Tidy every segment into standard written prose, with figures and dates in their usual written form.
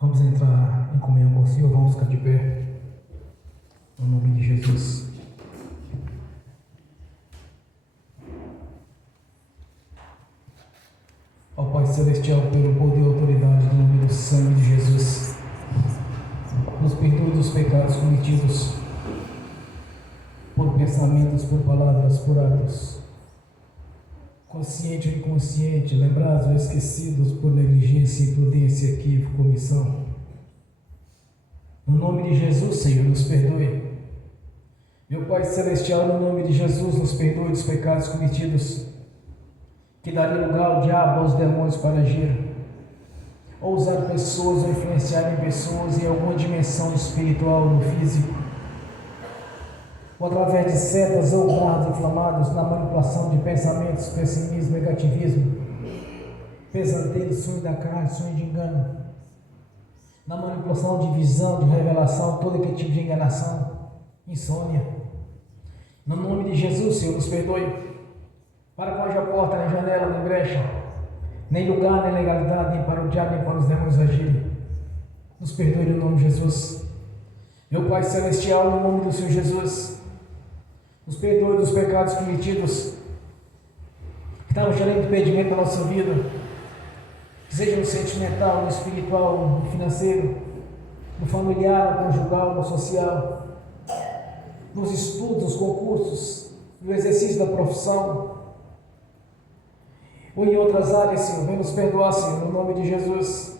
Vamos entrar em comunhão com o Senhor, vamos ficar de pé, no nome de Jesus. Ó Pai Celestial, pelo poder e autoridade do nome do sangue de Jesus, nos perdoe dos pecados cometidos, por pensamentos, por palavras, por atos, consciente ou inconsciente, lembrados ou esquecidos por negligência, imprudência, equívoco, omissão. No nome de Jesus, Senhor, nos perdoe. Meu Pai Celestial, no nome de Jesus, nos perdoe dos pecados cometidos, que daria lugar ao diabo, aos demônios para agir, ou usar pessoas, ou influenciar em pessoas em alguma dimensão espiritual, no físico, ou através de setas ou dardos inflamados, na manipulação de pensamentos, pessimismo, negativismo, pesadelo, sonho da carne, sonho de engano, na manipulação de visão, de revelação, todo aquele tipo de enganação, insônia. No nome de Jesus, Senhor, nos perdoe, para que não haja porta, nem janela, nem brecha, nem lugar, nem legalidade, nem para o diabo, nem para os demônios agirem. Nos perdoe no nome de Jesus. Meu Pai Celestial, no nome do Senhor Jesus, nos perdoe dos pecados cometidos, que estavam gerando impedimento na nossa vida, que seja no sentimental, no espiritual, no financeiro, no familiar, no conjugal, no social, nos estudos, nos concursos, no exercício da profissão, ou em outras áreas, Senhor. Vem nos perdoar, Senhor, no nome de Jesus,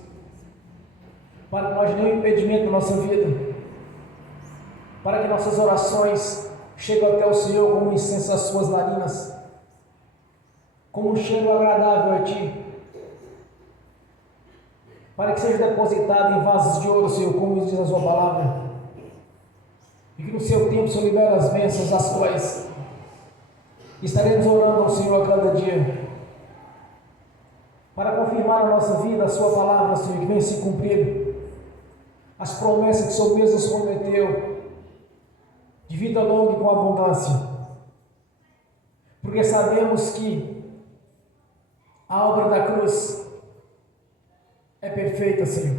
para que nós nenhum impedimento na nossa vida, para que nossas orações cheguem até o Senhor como incenso às suas narinas, como um cheiro agradável a Ti, para que seja depositado em vasos de ouro, Senhor, como diz a Sua palavra, e que no Seu tempo o Senhor libere as bênçãos, as quais estaremos orando ao Senhor a cada dia, para confirmar na nossa vida a Sua palavra, Senhor, que venha se cumprir as promessas que o Senhor mesmo nos prometeu, de vida longa e com abundância, porque sabemos que a obra da cruz é perfeita, Senhor.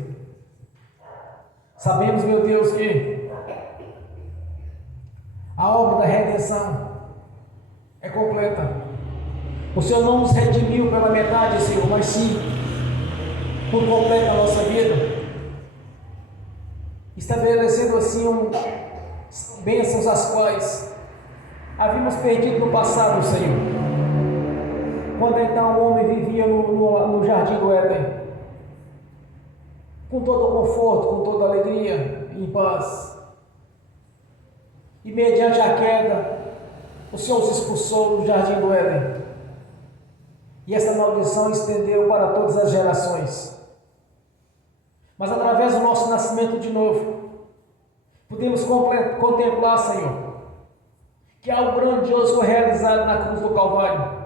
Sabemos, meu Deus, que a obra da redenção é completa. O Senhor não nos redimiu pela metade, Senhor, mas sim por completo a nossa vida, estabelecendo assim bênçãos as quais havíamos perdido no passado, Senhor, quando então o homem vivia no jardim do Éden, com todo o conforto, com toda a alegria, em paz, e mediante a queda o Senhor os expulsou do jardim do Éden, e essa maldição estendeu para todas as gerações. Mas através do nosso nascimento de novo, podemos contemplar, Senhor, que algo grandioso foi realizado na cruz do Calvário,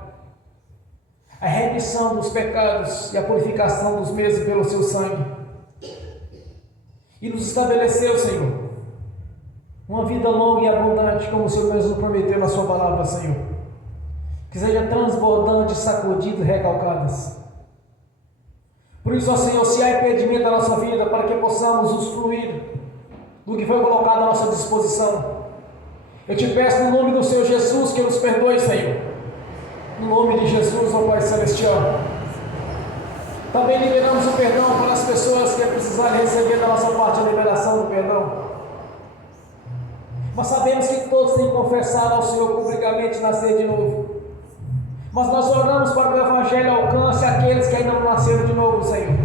a remissão dos pecados e a purificação dos mesmos pelo Seu sangue, e nos estabeleceu, Senhor, uma vida longa e abundante, como o Senhor mesmo prometeu na Sua palavra, Senhor, que seja transbordante, sacudidas e recalcadas. Por isso, ó Senhor, se há impedimento na nossa vida, para que possamos usufruir do que foi colocado à nossa disposição, eu te peço no nome do Senhor Jesus que nos perdoe, Senhor, no nome de Jesus, ó Pai Celestial. Também liberamos o perdão para as pessoas que precisarem receber da nossa parte a liberação do perdão, mas sabemos que todos têm confessado ao Senhor publicamente nascer de novo, mas nós oramos para que o Evangelho alcance aqueles que ainda não nasceram de novo, Senhor.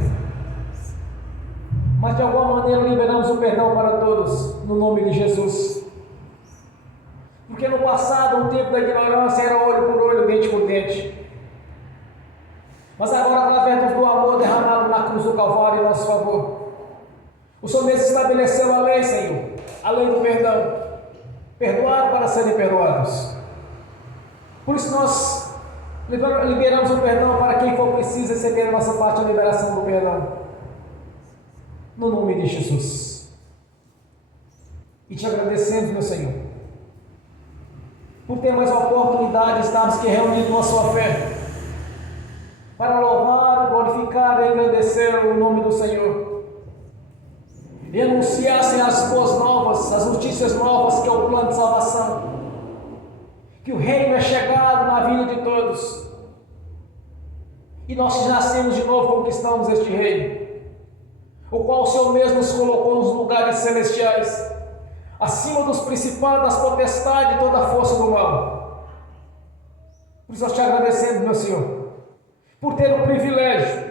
Mas de alguma maneira liberamos o perdão para todos, no nome de Jesus. Porque no passado, o tempo da ignorância era olho por olho, dente por dente. Mas agora, através do amor derramado na cruz do Calvário em nosso favor, o Senhor mesmo estabeleceu a lei, Senhor, a lei do perdão. Perdoar para serem perdoados. Por isso nós liberamos o perdão para quem for preciso receber a nossa parte, a liberação do perdão, no nome de Jesus. E te agradecemos, meu Senhor, por ter mais uma oportunidade de estarmos aqui reunidos com a Sua fé, para louvar, glorificar e engrandecer o nome do Senhor. e anunciassem as boas novas, as notícias novas, que é o plano de salvação, que o reino é chegado na vida de todos, e nós que nascemos de novo conquistamos este reino, o qual o Senhor mesmo nos colocou nos lugares celestiais, acima dos principados, das potestades e toda a força do mal. Por isso nós te agradecemos, meu Senhor, por ter o privilégio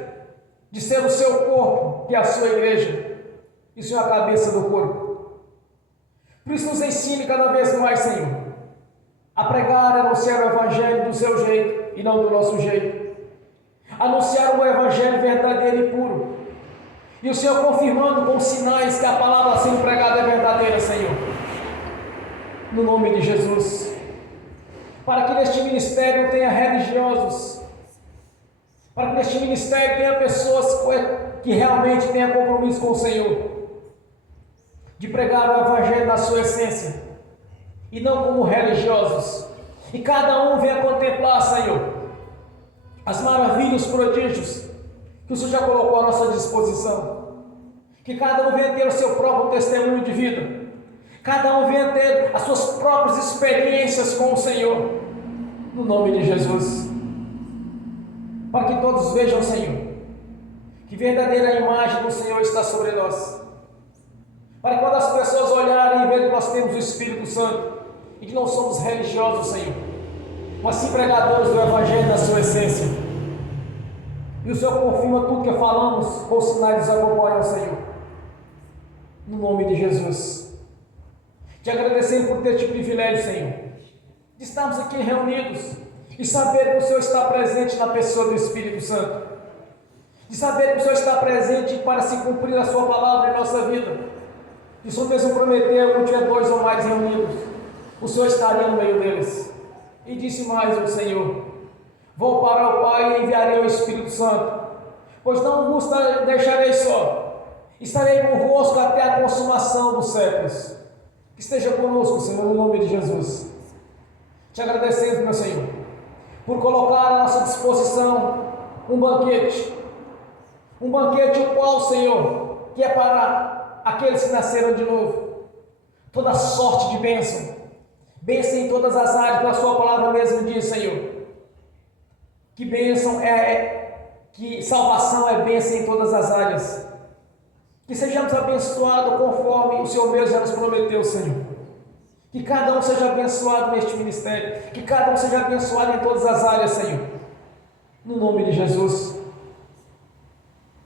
de ser o seu corpo, que é a sua igreja, e o Senhor é a cabeça do corpo. Por isso nos ensine cada vez mais, Senhor, a pregar e anunciar o Evangelho do seu jeito e não do nosso jeito. Anunciar o Evangelho verdadeiro e puro. E o Senhor confirmando com sinais que a palavra sendo pregada é verdadeira, Senhor. No nome de Jesus. Para que neste ministério não tenha religiosos. Para que neste ministério tenha pessoas que realmente tenham compromisso com o Senhor. De pregar o Evangelho na sua essência. E não como religiosos. E cada um venha contemplar, Senhor, as maravilhas, os prodígios que o Senhor já colocou à nossa disposição. Que cada um venha ter o seu próprio testemunho de vida. Cada um venha ter as suas próprias experiências com o Senhor. No nome de Jesus. Para que todos vejam, Senhor, que verdadeira imagem do Senhor está sobre nós. Para que quando as pessoas olharem e verem que nós temos o Espírito Santo e que não somos religiosos, Senhor, mas sim pregadores do Evangelho na sua essência. E o Senhor confirma tudo que falamos, com os sinais nos acompanham, Senhor. No nome de Jesus. Te agradecendo por ter este privilégio, Senhor, de estarmos aqui reunidos e saber que o Senhor está presente na pessoa do Espírito Santo. De saber que o Senhor está presente para se cumprir a sua palavra em nossa vida. E o Senhor mesmo prometeu que tiver 2 ou mais reunidos, o Senhor estaria no meio deles. E disse mais o Senhor: vou para o Pai e enviarei o Espírito Santo, pois não vos deixarei só, estarei convosco até a consumação dos séculos. Que esteja conosco, Senhor, no nome de Jesus. Te agradecemos, meu Senhor, por colocar à nossa disposição um banquete o qual, Senhor, que é para aqueles que nasceram de novo, toda sorte de bênção em todas as áreas, pela sua palavra mesmo diz, Senhor, que bênção que salvação é bênção em todas as áreas. Que sejamos abençoados conforme o Senhor mesmo já nos prometeu, Senhor. Que cada um seja abençoado neste ministério, que cada um seja abençoado em todas as áreas, Senhor, no nome de Jesus.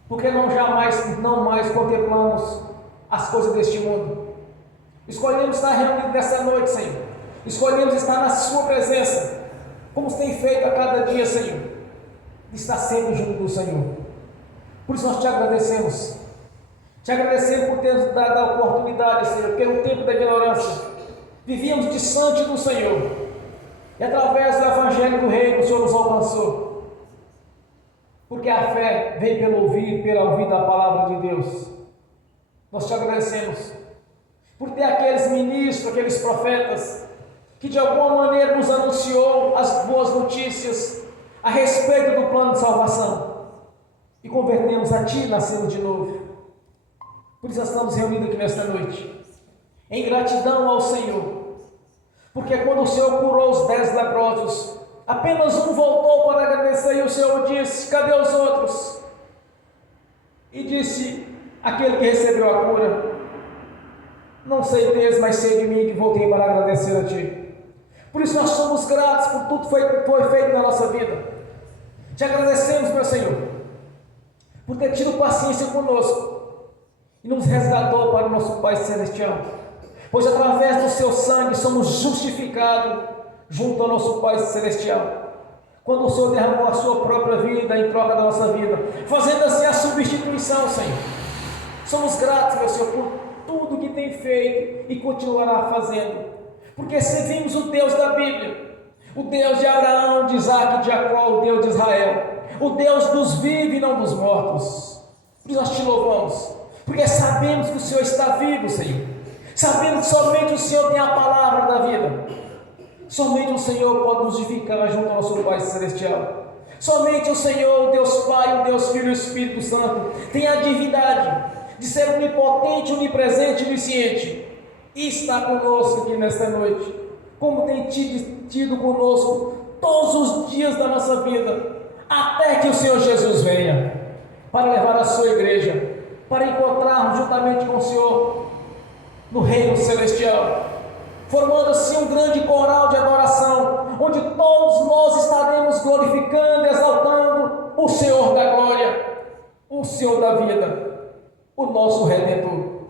Porque não mais contemplamos as coisas deste mundo. Escolhemos estar reunidos nessa noite, Senhor. Escolhemos estar na sua presença, como você tem feito a cada dia, Senhor, de estar sempre junto do Senhor. Por isso nós te agradecemos. Te agradecemos por ter nos dado a oportunidade, Senhor, pelo tempo da ignorância. Vivíamos distante do Senhor. E através do Evangelho do Reino, o Senhor nos alcançou. Porque a fé vem pelo ouvir da palavra de Deus. Nós te agradecemos por ter aqueles ministros, aqueles profetas, que de alguma maneira nos anunciou as boas notícias a respeito do plano de salvação. E convertemos a Ti, nascendo de novo. Por isso nós estamos reunidos aqui nesta noite, em gratidão ao Senhor, porque quando o Senhor curou os 10 leprosos, apenas um voltou para agradecer, e o Senhor disse: cadê os outros? E disse aquele que recebeu a cura: não sei deles, mas sei de mim, que voltei para agradecer a Ti. Por isso nós somos gratos por tudo que foi feito na nossa vida. Te agradecemos, meu Senhor, por ter tido paciência conosco e nos resgatou para o nosso Pai Celestial, pois através do seu sangue somos justificados junto ao nosso Pai Celestial, quando o Senhor derramou a sua própria vida em troca da nossa vida, fazendo assim a substituição, Senhor. Somos gratos, meu Senhor, por tudo que tem feito e continuará fazendo, porque servimos o Deus da Bíblia, o Deus de Abraão, de Isaac e de Jacó, o Deus de Israel, o Deus dos vivos e não dos mortos. Por isso nós te louvamos, porque sabemos que o Senhor está vivo, Senhor. Sabemos que somente o Senhor tem a palavra da vida. Somente o Senhor pode nos justificar junto ao nosso Pai Celestial. Somente o Senhor, o Deus Pai, o Deus Filho e o Espírito Santo tem a divindade, de ser onipotente, onipresente, onisciente, e está conosco aqui nesta noite, como tem tido conosco todos os dias da nossa vida, até que o Senhor Jesus venha, para levar a sua igreja, para encontrarmos juntamente com o Senhor no reino celestial, formando assim um grande coral de adoração, onde todos nós estaremos glorificando e exaltando o Senhor da glória, o Senhor da vida, o nosso Redentor,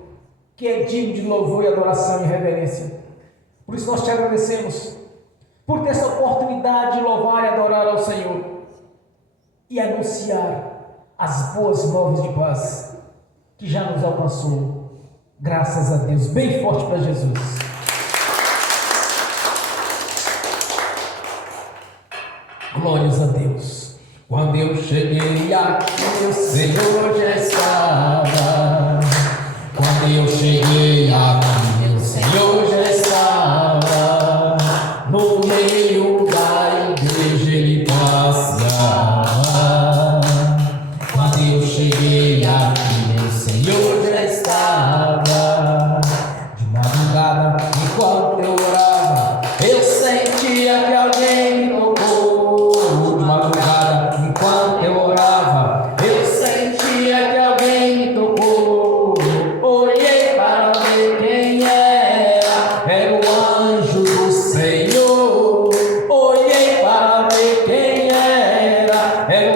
que é digno de louvor e adoração e reverência. Por isso nós te agradecemos, por ter essa oportunidade de louvar e adorar ao Senhor, e anunciar as boas novas de paz, que já nos alcançou, graças a Deus. Bem forte para Jesus. Glórias a Deus. Quando eu cheguei aqui, o Senhor já estava. Quando eu cheguei aqui, o Senhor já estava. No meio da igreja ele passeava. Quando eu cheguei aqui, o Senhor já estava. De madrugada, enquanto eu orava, eu sentia que alguém me tocou. De madrugada, enquanto eu orava, eu sentia que alguém me tocou. Olhei para ver quem era o anjo do Senhor. Olhei para ver quem era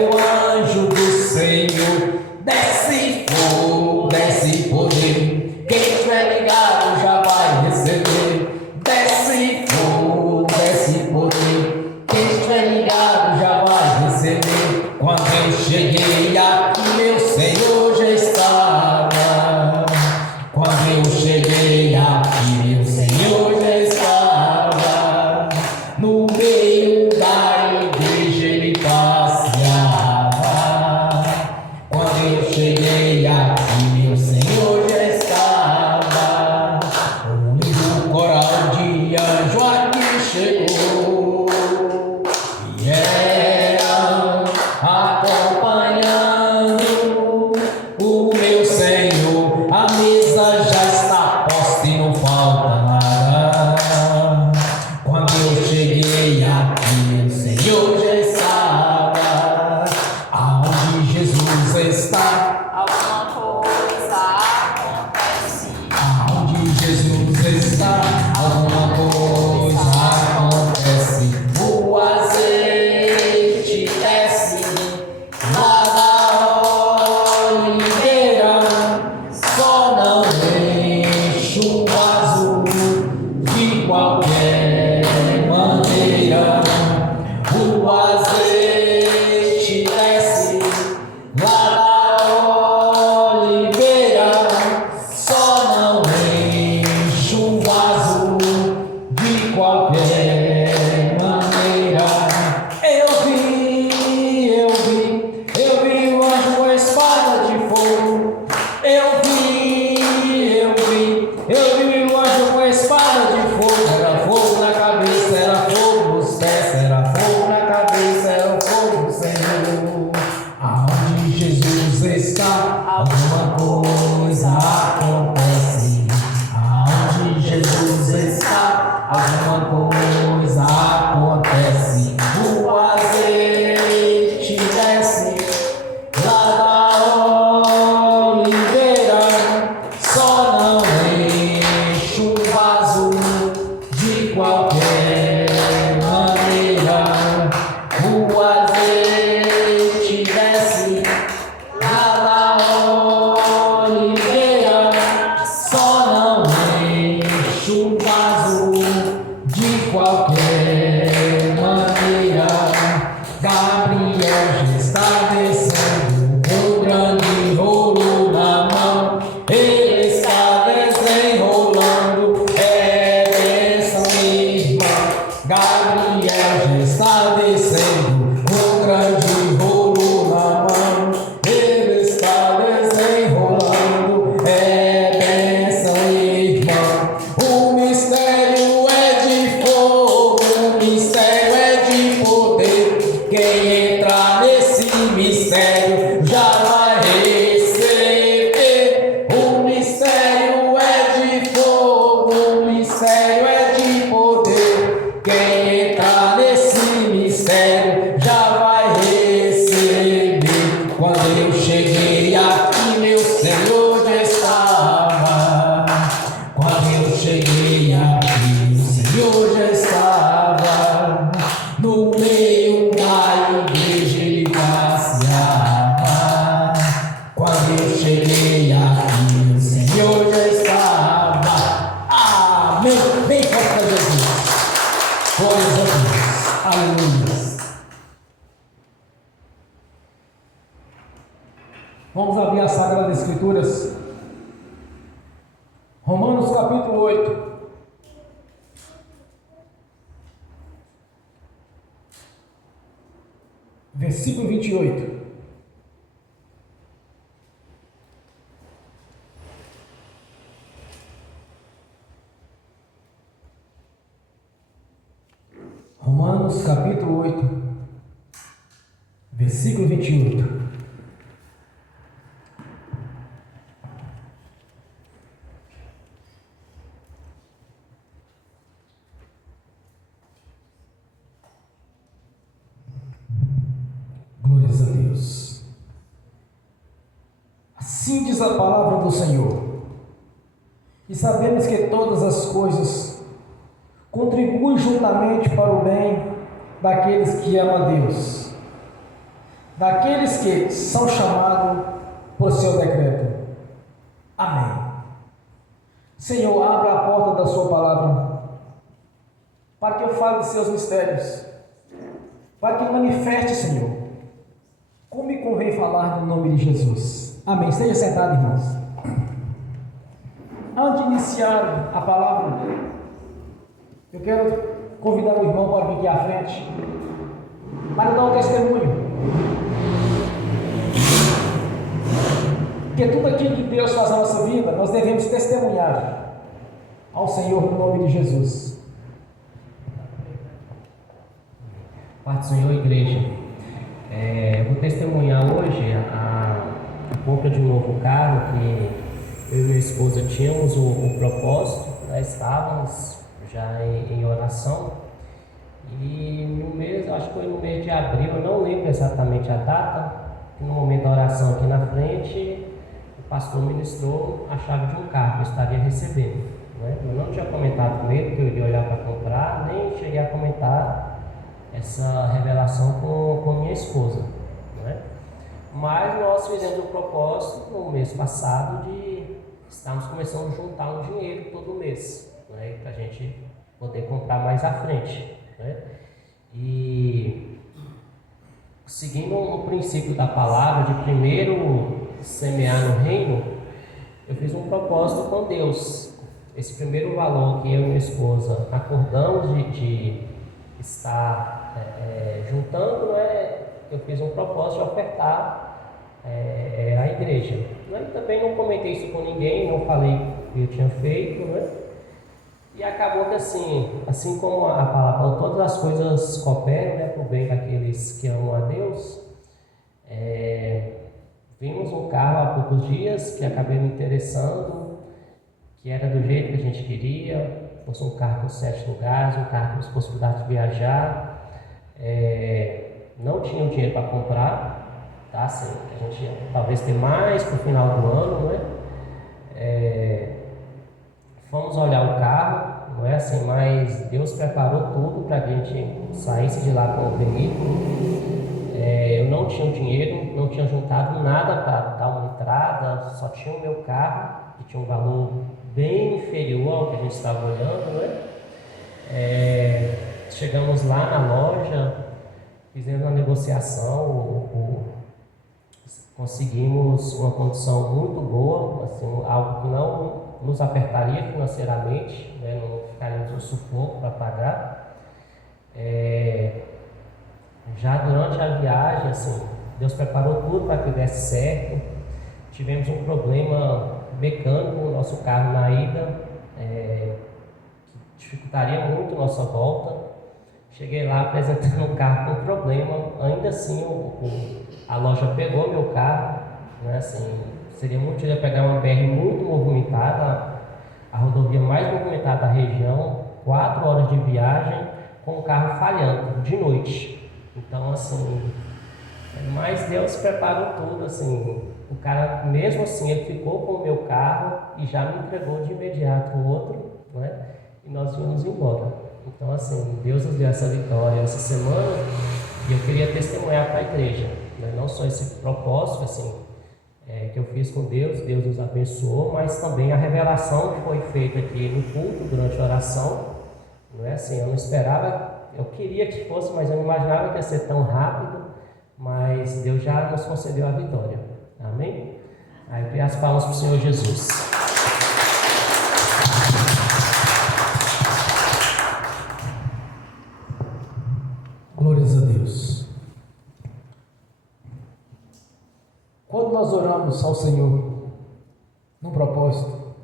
o anjo do Senhor. Desce fogo, desce poder, quem estiver ligado já vai receber. Desce fogo, desce poder, quem estiver ligado já vai receber. Quando eu cheguei aqui, meu Senhor já estava. Quando eu cheguei aqui, meu Senhor já estava. No meio da igreja ele passeava. Quando eu cheguei aqui, meu Senhor já estava. O coral de anjo aqui chegou, e era acompanhando o meu Senhor. A mesa já está posta e não falta nada. Quando eu cheguei aqui, meu Senhor já estava. Aonde Jesus está, Alguma coisa acontece. aonde Jesus está, alguma coisa acontece. O azeite desce lá da oliveira, só não enche o vaso de qualquer maneira. O azeite desce lá da Quando eu cheguei aqui, meu Senhor já estava. Quando eu cheguei aqui, o Senhor já estava. No meio da igreja ele passeava. Quando eu cheguei aqui, o Senhor já estava. Amém. Bem forte para Jesus. Glórias a Deus. Aleluia. Vamos abrir as Sagradas Escrituras. Romanos capítulo 8. Versículo 28. Romanos capítulo 8, versículo 28. Glórias a Deus. Assim diz a palavra do Senhor. E sabemos que todas as coisas contribuem juntamente para o bem daqueles que amam a Deus, daqueles que são chamados por seu decreto. Amém. Senhor, abra a porta da sua palavra, para que eu fale de seus mistérios, para que manifeste, Senhor, como me convém falar no nome de Jesus. Amém. Esteja sentado, irmãos. Antes de iniciar a palavra, eu quero convidar o irmão para vir aqui à frente, para dar um testemunho. Porque tudo aquilo que Deus faz na nossa vida, nós devemos testemunhar ao Senhor no nome de Jesus. Pai do Senhor, igreja, vou testemunhar hoje a compra de um novo carro que eu e minha esposa tínhamos o propósito, nós estávamos já em oração e no mês, acho que foi no mês de abril, eu não lembro exatamente a data, no momento da oração aqui na frente, o pastor ministrou a chave de um carro que eu estaria recebendo, né? Eu não tinha comentado com ele que eu iria olhar para comprar, nem cheguei a comentar essa revelação com minha esposa, né? Mas nós fizemos um propósito no mês passado de estarmos começando a juntar um dinheiro todo mês, né? Para a gente poder comprar mais à frente, né? E seguindo o princípio da palavra de primeiro semear no reino, eu fiz um propósito com Deus. Esse primeiro valor que eu e minha esposa acordamos de estar juntando, né, eu fiz um propósito de ofertar à igreja. Eu também não comentei isso com ninguém, não falei o que eu tinha feito, né? E acabou que assim como a palavra, todas as coisas cooperam, né, para o bem daqueles que amam a Deus. Vimos um carro há poucos dias que acabei me interessando, que era do jeito que a gente queria, fosse um carro com 7 lugares, um carro com possibilidade de viajar. Não tinha dinheiro para comprar, tá? Assim, a gente ia talvez ter mais para o final do ano, né? Fomos olhar o carro, não é assim, mas Deus preparou tudo para que a gente saísse de lá com o veículo. Eu não tinha dinheiro, não tinha juntado nada para dar uma entrada, só tinha o meu carro, que tinha um valor bem inferior ao que a gente estava olhando, né? Chegamos lá na loja, fizemos uma negociação, conseguimos uma condição muito boa, assim, algo que não nos apertaria financeiramente, né? Não ficaríamos no sufoco para pagar. Já durante a viagem, assim, Deus preparou tudo para que desse certo. Tivemos um problema mecânico no nosso carro na ida, que dificultaria muito a nossa volta. Cheguei lá apresentando o carro com problema, ainda assim a loja pegou meu carro, né? Assim, seria muito difícil pegar uma BR muito movimentada, a rodovia mais movimentada da região, 4 horas de viagem com o carro falhando de noite. Então, assim, Mas Deus preparou tudo, assim. O cara, mesmo assim, ele ficou com o meu carro e já me entregou de imediato o outro, né? E nós íamos embora. Então, assim, Deus nos deu essa vitória essa semana e eu queria testemunhar para a igreja, né? Não só esse propósito, assim, que eu fiz com Deus, Deus nos abençoou, mas também a revelação que foi feita aqui no culto, durante a oração, não é assim, eu não esperava, eu queria que fosse, mas eu não imaginava que ia ser tão rápido, mas Deus já nos concedeu a vitória, amém? Aí eu queria as palmas para o Senhor Jesus. Glórias a Deus. Quando nós oramos ao Senhor num propósito,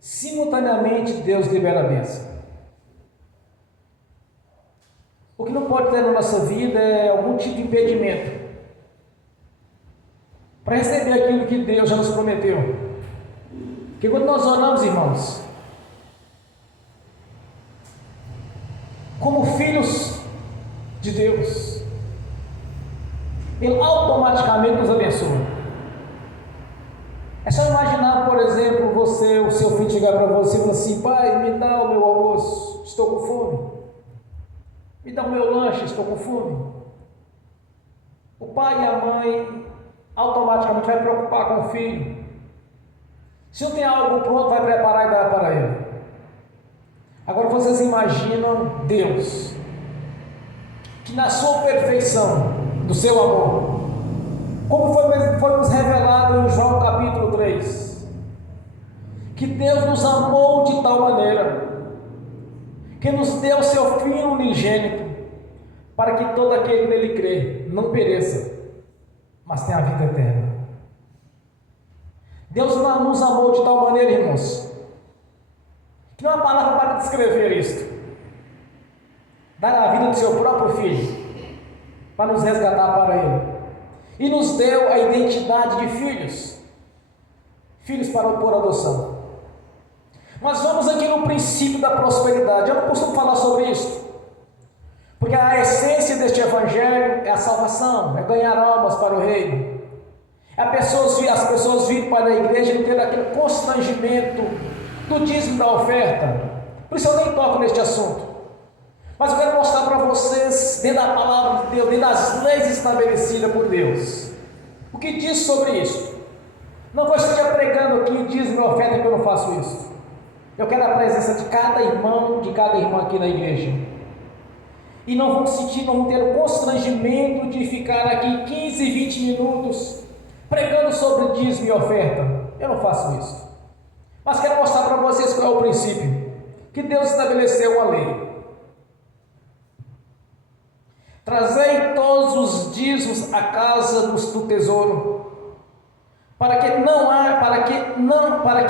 simultaneamente Deus libera a bênção. O que não pode ter na nossa vida é algum tipo de impedimento para receber aquilo que Deus já nos prometeu. Porque quando nós oramos, irmãos, como filhos de Deus, Ele automaticamente nos abençoa. É só imaginar, por exemplo, o seu filho chegar para você e falar assim: pai, me dá o meu almoço, estou com fome. Me dá o meu lanche, estou com fome. O pai e a mãe automaticamente vai preocupar com o filho. Se não tem algo pronto, vai preparar e dar para ele. Agora vocês imaginam Deus, que na sua perfeição do seu amor, como foi nos revelado em João capítulo 3, que Deus nos amou de tal maneira, que nos deu seu Filho unigênito, para que todo aquele que nele crê não pereça, mas tenha a vida eterna. Deus nos amou de tal maneira, irmãos, que não há palavra para descrever isto. Dar a vida do seu próprio Filho, para nos resgatar para Ele, e nos deu a identidade de filhos, filhos para por adoção. Mas vamos aqui no princípio da prosperidade. Eu não costumo falar sobre isso, porque a essência deste evangelho é a salvação, é ganhar almas para o reino. As pessoas virem para a igreja e ter aquele constrangimento do dízimo da oferta. Por isso eu nem toco neste assunto. Mas eu quero mostrar para vocês, dentro da palavra de Deus, dentro das leis estabelecidas por Deus, o que diz sobre isso. Não vou estar pregando aqui dízimo da oferta, que eu não faço isso. Eu quero a presença de cada irmão, de cada irmã aqui na igreja. E não vão ter o constrangimento de ficar aqui 15, 20 minutos pregando sobre dízimo e oferta. Eu não faço isso. Mas quero mostrar para vocês qual é o princípio. Que Deus estabeleceu uma lei. Trazei todos os dízimos à casa do tesouro, para que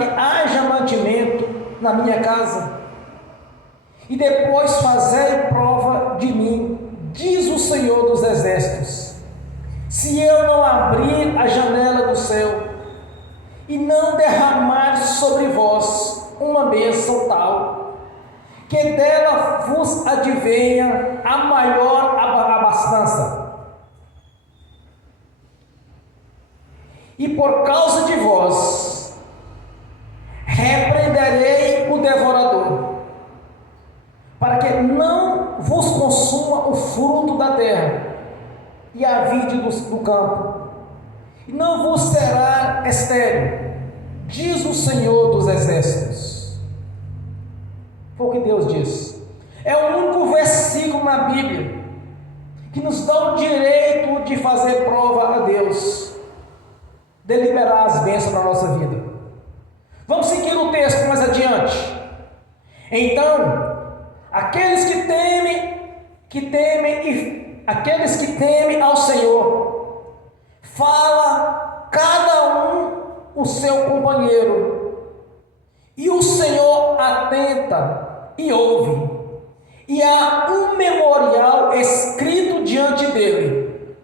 haja mantimento na minha casa, e depois fazei prova de mim, diz o Senhor dos Exércitos, se eu não abrir a janela do céu e não derramar sobre vós uma bênção tal, que dela vos advenha a maior abastança. E por causa de vós repreenderei o devorador, para que não vos consuma o fruto da terra e a vide do campo, e não vos será estéril, diz o Senhor dos Exércitos. Foi o que Deus diz. É o único versículo na Bíblia que nos dá o direito de fazer prova a Deus, de liberar as bênçãos para a nossa vida. Vamos seguir o texto mais adiante. Então, aqueles que temem ao Senhor, fala cada um o seu companheiro, e o Senhor atenta e ouve, e há um memorial escrito diante dele,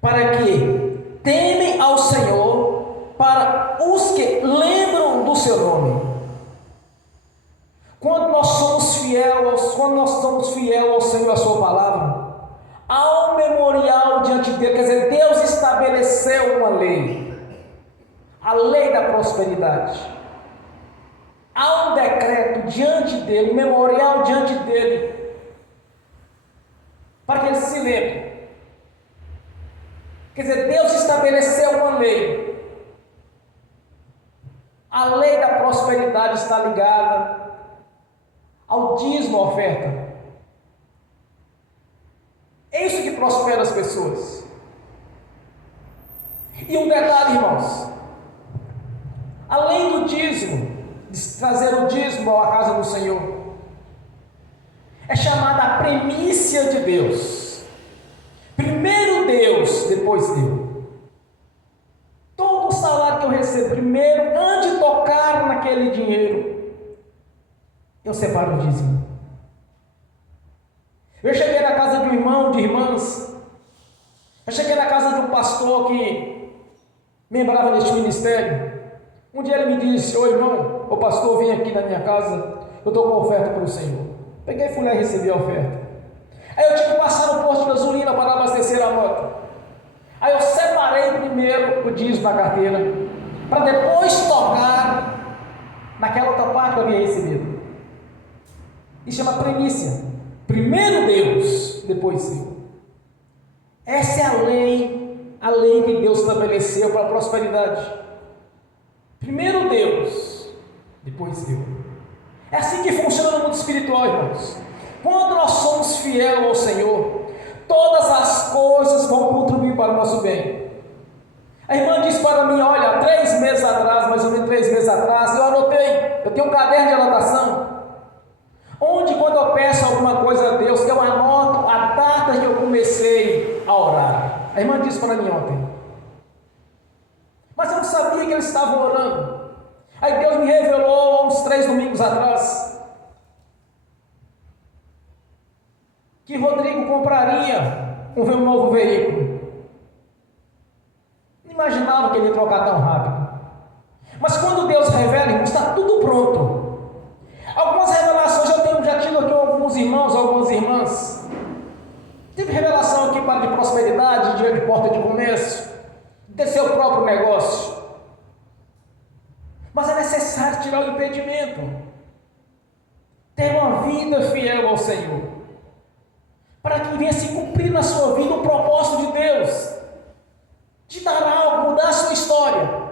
para que temem ao Senhor, para os que lembram do seu nome. Quando nós somos fiéis ao Senhor, a sua palavra, há dele. Quer dizer, Deus estabeleceu uma lei, a lei da prosperidade. Há um decreto diante dele, um memorial diante dele, para que ele se lembre. Quer dizer, Deus estabeleceu uma lei. A lei da prosperidade está ligada ao dízimo, à oferta. É isso que prospera as pessoas. E um detalhe, irmãos: além do dízimo, de trazer o dízimo à casa do Senhor, é chamada a primícia de Deus. Primeiro Deus, depois eu. Todo o salário que eu recebo, primeiro, antes de tocar naquele dinheiro, eu separo o dízimo. Eu cheguei na casa de um irmão, de irmãs, eu cheguei na casa de um pastor que membrava neste ministério. Um dia ele me disse: ô irmão, ô pastor, vem aqui na minha casa, eu estou com oferta para o Senhor. Peguei, fui lá e recebi a oferta. Aí eu tive que passar no posto de gasolina para abastecer a moto. Aí eu separei primeiro o dízimo da carteira, para depois tocar naquela outra parte que eu havia recebido. Isso chama primícia. Primeiro Deus, depois eu. Essa é a lei que Deus estabeleceu para a prosperidade. Primeiro Deus, depois eu. É assim que funciona no mundo espiritual, irmãos. Quando nós somos fiéis ao Senhor, todas as coisas vão contribuir para o nosso bem. A irmã disse para mim: olha, 3 meses atrás, mais ou menos 3 meses atrás, eu anotei, eu tenho um caderno de anotação, onde quando eu peço alguma coisa a Deus, eu anoto a data que eu comecei a orar. A irmã disse para mim ontem. Mas eu não sabia que eles estavam orando. Aí Deus me revelou há uns 3 domingos atrás que Rodrigo compraria um novo veículo. Não imaginava que ele ia trocar tão rápido. Mas quando Deus revela, está tudo pronto. Algumas revelações eu já tive aqui alguns irmãos, algumas irmãs. Tive revelação aqui para de prosperidade, de porta de comércio, ter seu próprio negócio. Mas é necessário tirar o impedimento, ter uma vida fiel ao Senhor, para que venha se cumprir na sua vida o propósito de Deus, de dar algo, mudar a sua história.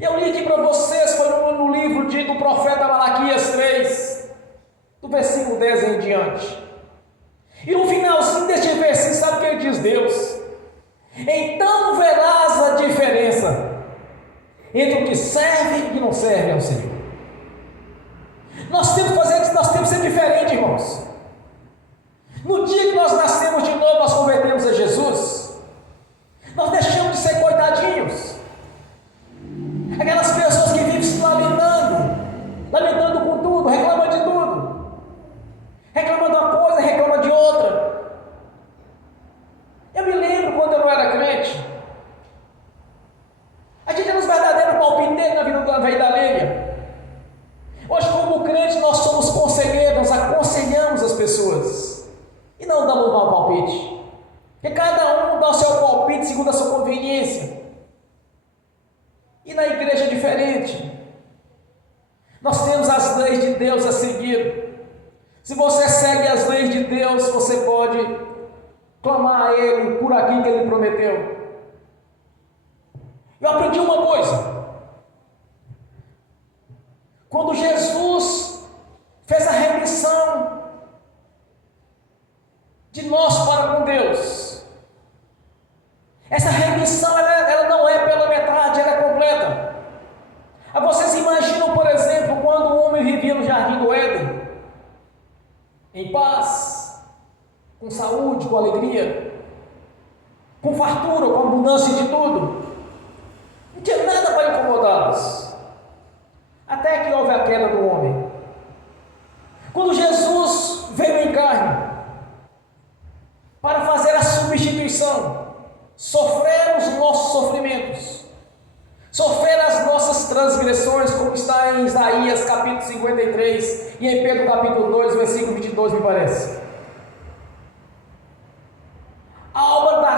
Eu li aqui para vocês, foi no livro do profeta Malaquias 3, do versículo 10 em diante. E no finalzinho deste versículo, sabe o que ele diz, Deus? Então verás a diferença entre o que serve e o que não serve ao Senhor. Nós temos que fazer isso, nós temos que ser diferentes, irmãos. No dia que nós nascemos de novo, nós convertemos a Jesus, nós deixamos de ser coitadinhos, aquelas pessoas que vivem se lamentando com tudo, reclamando de tudo, reclamando de uma coisa, reclamando de outra. Eu me lembro quando eu não era crente, a gente era os verdadeiros palpiteiros na vida da velha da lenha. Hoje, como crente, nós somos conselheiros, nós aconselhamos as pessoas e não damos mau palpite, porque cada um dá o seu palpite segundo a sua conveniência. E na igreja é diferente. Nós temos as leis de Deus a seguir. Se você segue as leis de Deus, você pode clamar a Ele por aquilo que Ele prometeu. Eu aprendi uma coisa. Quando Jesus fez a remissão de nós para com Deus, essa remissão ela não é pela metade, ela é completa. Vocês imaginam, por exemplo, quando o homem vivia no jardim do Éden, em paz, com saúde, com alegria, com fartura, com abundância de tudo, não tinha nada para incomodá-los, até que houve a queda do homem. Quando Jesus veio em carne para fazer a substituição, sofrer os nossos sofrimentos, sofrer as nossas transgressões, como está em Isaías capítulo 53 e em Pedro capítulo 2, versículo 22, me parece. A obra da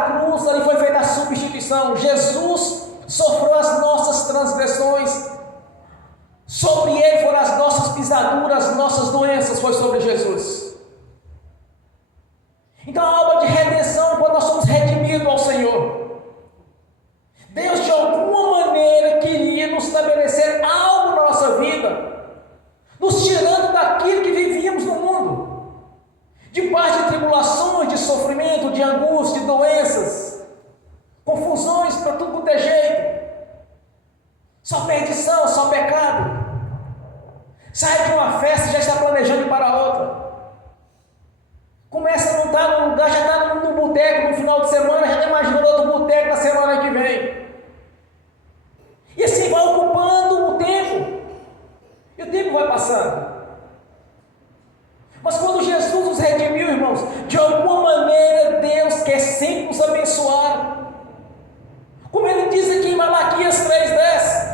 substituição. Jesus sofreu as nossas transgressões. Sobre ele foram as nossas pisaduras, as nossas doenças, foi sobre Jesus. Então a obra de redenção, quando nós somos redimidos ao Senhor, Deus de alguma maneira queria nos estabelecer algo na nossa vida, nos tirando daquilo que vivíamos no mundo, debaixo de tribulações, de sofrimento, de angústia, de doenças, confusões para tudo quanto é jeito, só perdição, só pecado. Sai de uma festa e já está planejando ir para outra. Começa a não estar num lugar, já está num boteco no final de semana, já está imaginando outro boteco na semana que vem. E assim vai ocupando o tempo. E o tempo vai passando. Mas quando Jesus nos redimiu, irmãos, de alguma maneira Deus quer sempre nos abençoar. Como ele diz aqui em Malaquias 3:10.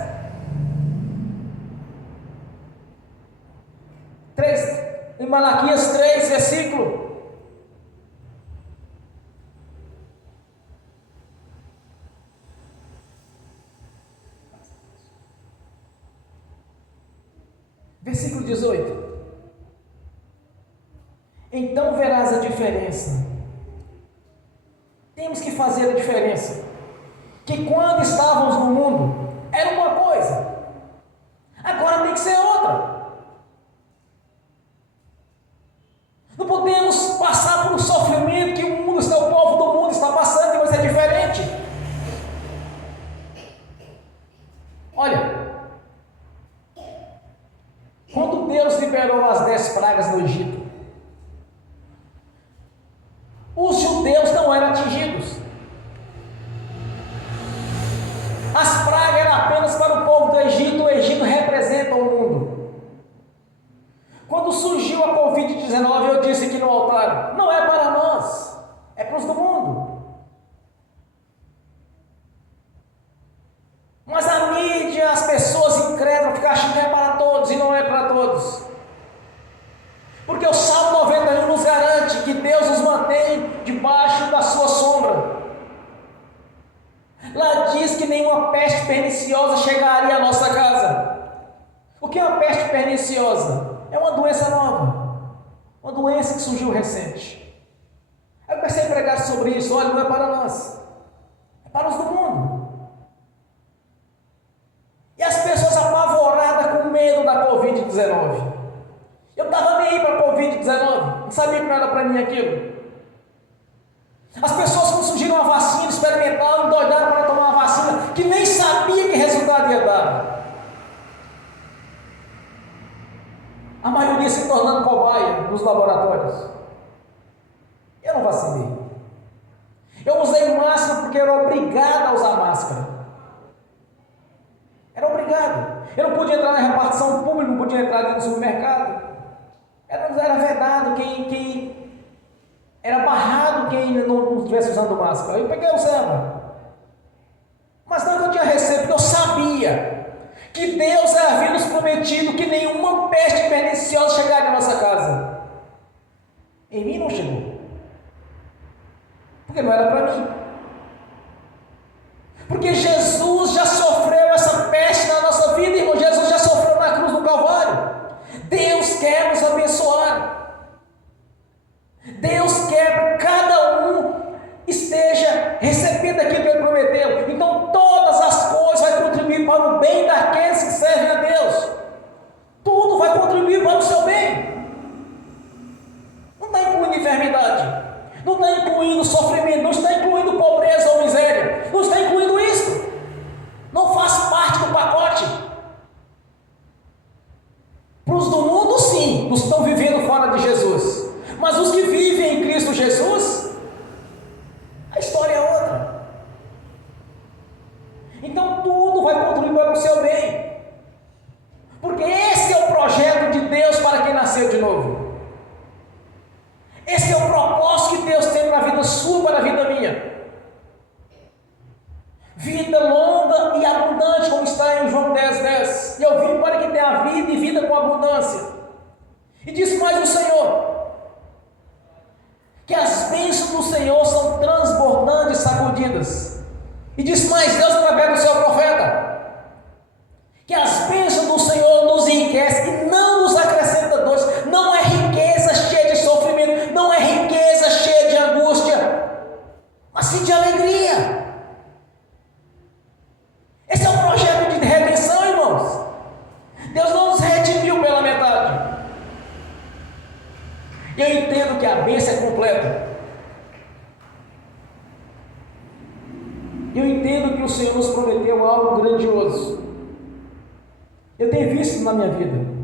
Em Malaquias 3, versículo. Versículo 18. Então verás a diferença. Temos que fazer a diferença. Que quando estávamos no mundo, era uma coisa. Agora tem que ser outra. Não podemos passar por um sofrimento que o mundo, o povo do mundo está passando, que vai ser diferente. Olha, quando Deus liberou as 10 pragas no Egito, os judeus não eram atingidos. As pragas eram apenas para o povo do Egito. O Egito representa o mundo. Quando surgiu a Covid-19, eu disse aqui no altar, não é para nós, é para os do mundo. Mas a mídia, as pessoas incrédulas ficam achando que é para todos e não é para todos. Porque o Salmo 91 nos garante que Deus nos mantém debaixo da sua sombra. Lá diz que nenhuma peste perniciosa chegaria à nossa casa. O que é uma peste perniciosa? É uma doença nova, uma doença que surgiu recente. Aí eu comecei a pregar sobre isso. Olha, não é para nós, é para os do mundo. E as pessoas apavoradas com medo da Covid-19. Eu estava nem aí para a Covid-19, não sabia que não era para mim aquilo. As pessoas, quando surgiram uma vacina experimental, endoidaram para tomar uma vacina que nem sabia que resultado ia dar. A maioria se tornando cobaia nos laboratórios. Eu não vacinei. Eu usei máscara porque era obrigado a usar máscara. Era obrigado. Eu não podia entrar na repartição pública, não podia entrar dentro do supermercado. Era vedado quem era barrado quem não estivesse usando máscara. Eu peguei e usava. Mas não que eu tinha receio, porque eu sabia que Deus havia nos prometido que nenhuma peste perniciosa chegaria à nossa casa. Em mim não chegou. Porque não era para mim. Porque Jesus já sofreu essa peste na nossa vida, irmão. Jesus já sofreu na cruz do Calvário. Deus quer nos abençoar. Deus quer que cada um esteja recebendo aquilo que Ele prometeu. Então todas as coisas vão contribuir para o bem daqueles que servem a Deus. Tudo vai contribuir para o seu bem. Não está incluindo enfermidade, não está incluindo sofrimento, não está incluindo pobreza ou miséria, não está incluindo isso. Não faz parte do pacote. Para os do mundo, sim, os que estão vivendo fora de Jesus. Mas os que vivem em Cristo Jesus, a história é outra. Então tudo vai contribuir para o seu bem. Porque esse é o projeto de Deus para quem nasceu de novo. Esse é o propósito que Deus tem para a vida sua, para a vida minha. Vida longa e abundante, como está em João 10:10. E eu vim para que tenha vida e vida com abundância. E diz mais o Senhor, que as bênçãos do Senhor são transbordantes e sacudidas. E diz mais Deus através do seu profeta, que as bênçãos do Senhor nos enriquecem e não nos acrescenta dores. Não é riqueza cheia de sofrimento, não é riqueza cheia de angústia, mas sim de alegria. Esse é o projeto de redenção, irmãos. Deus não nos redimiu pela metade. Eu entendo que a bênção é completa. Eu entendo que o Senhor nos prometeu algo grandioso. Eu tenho visto na minha vida.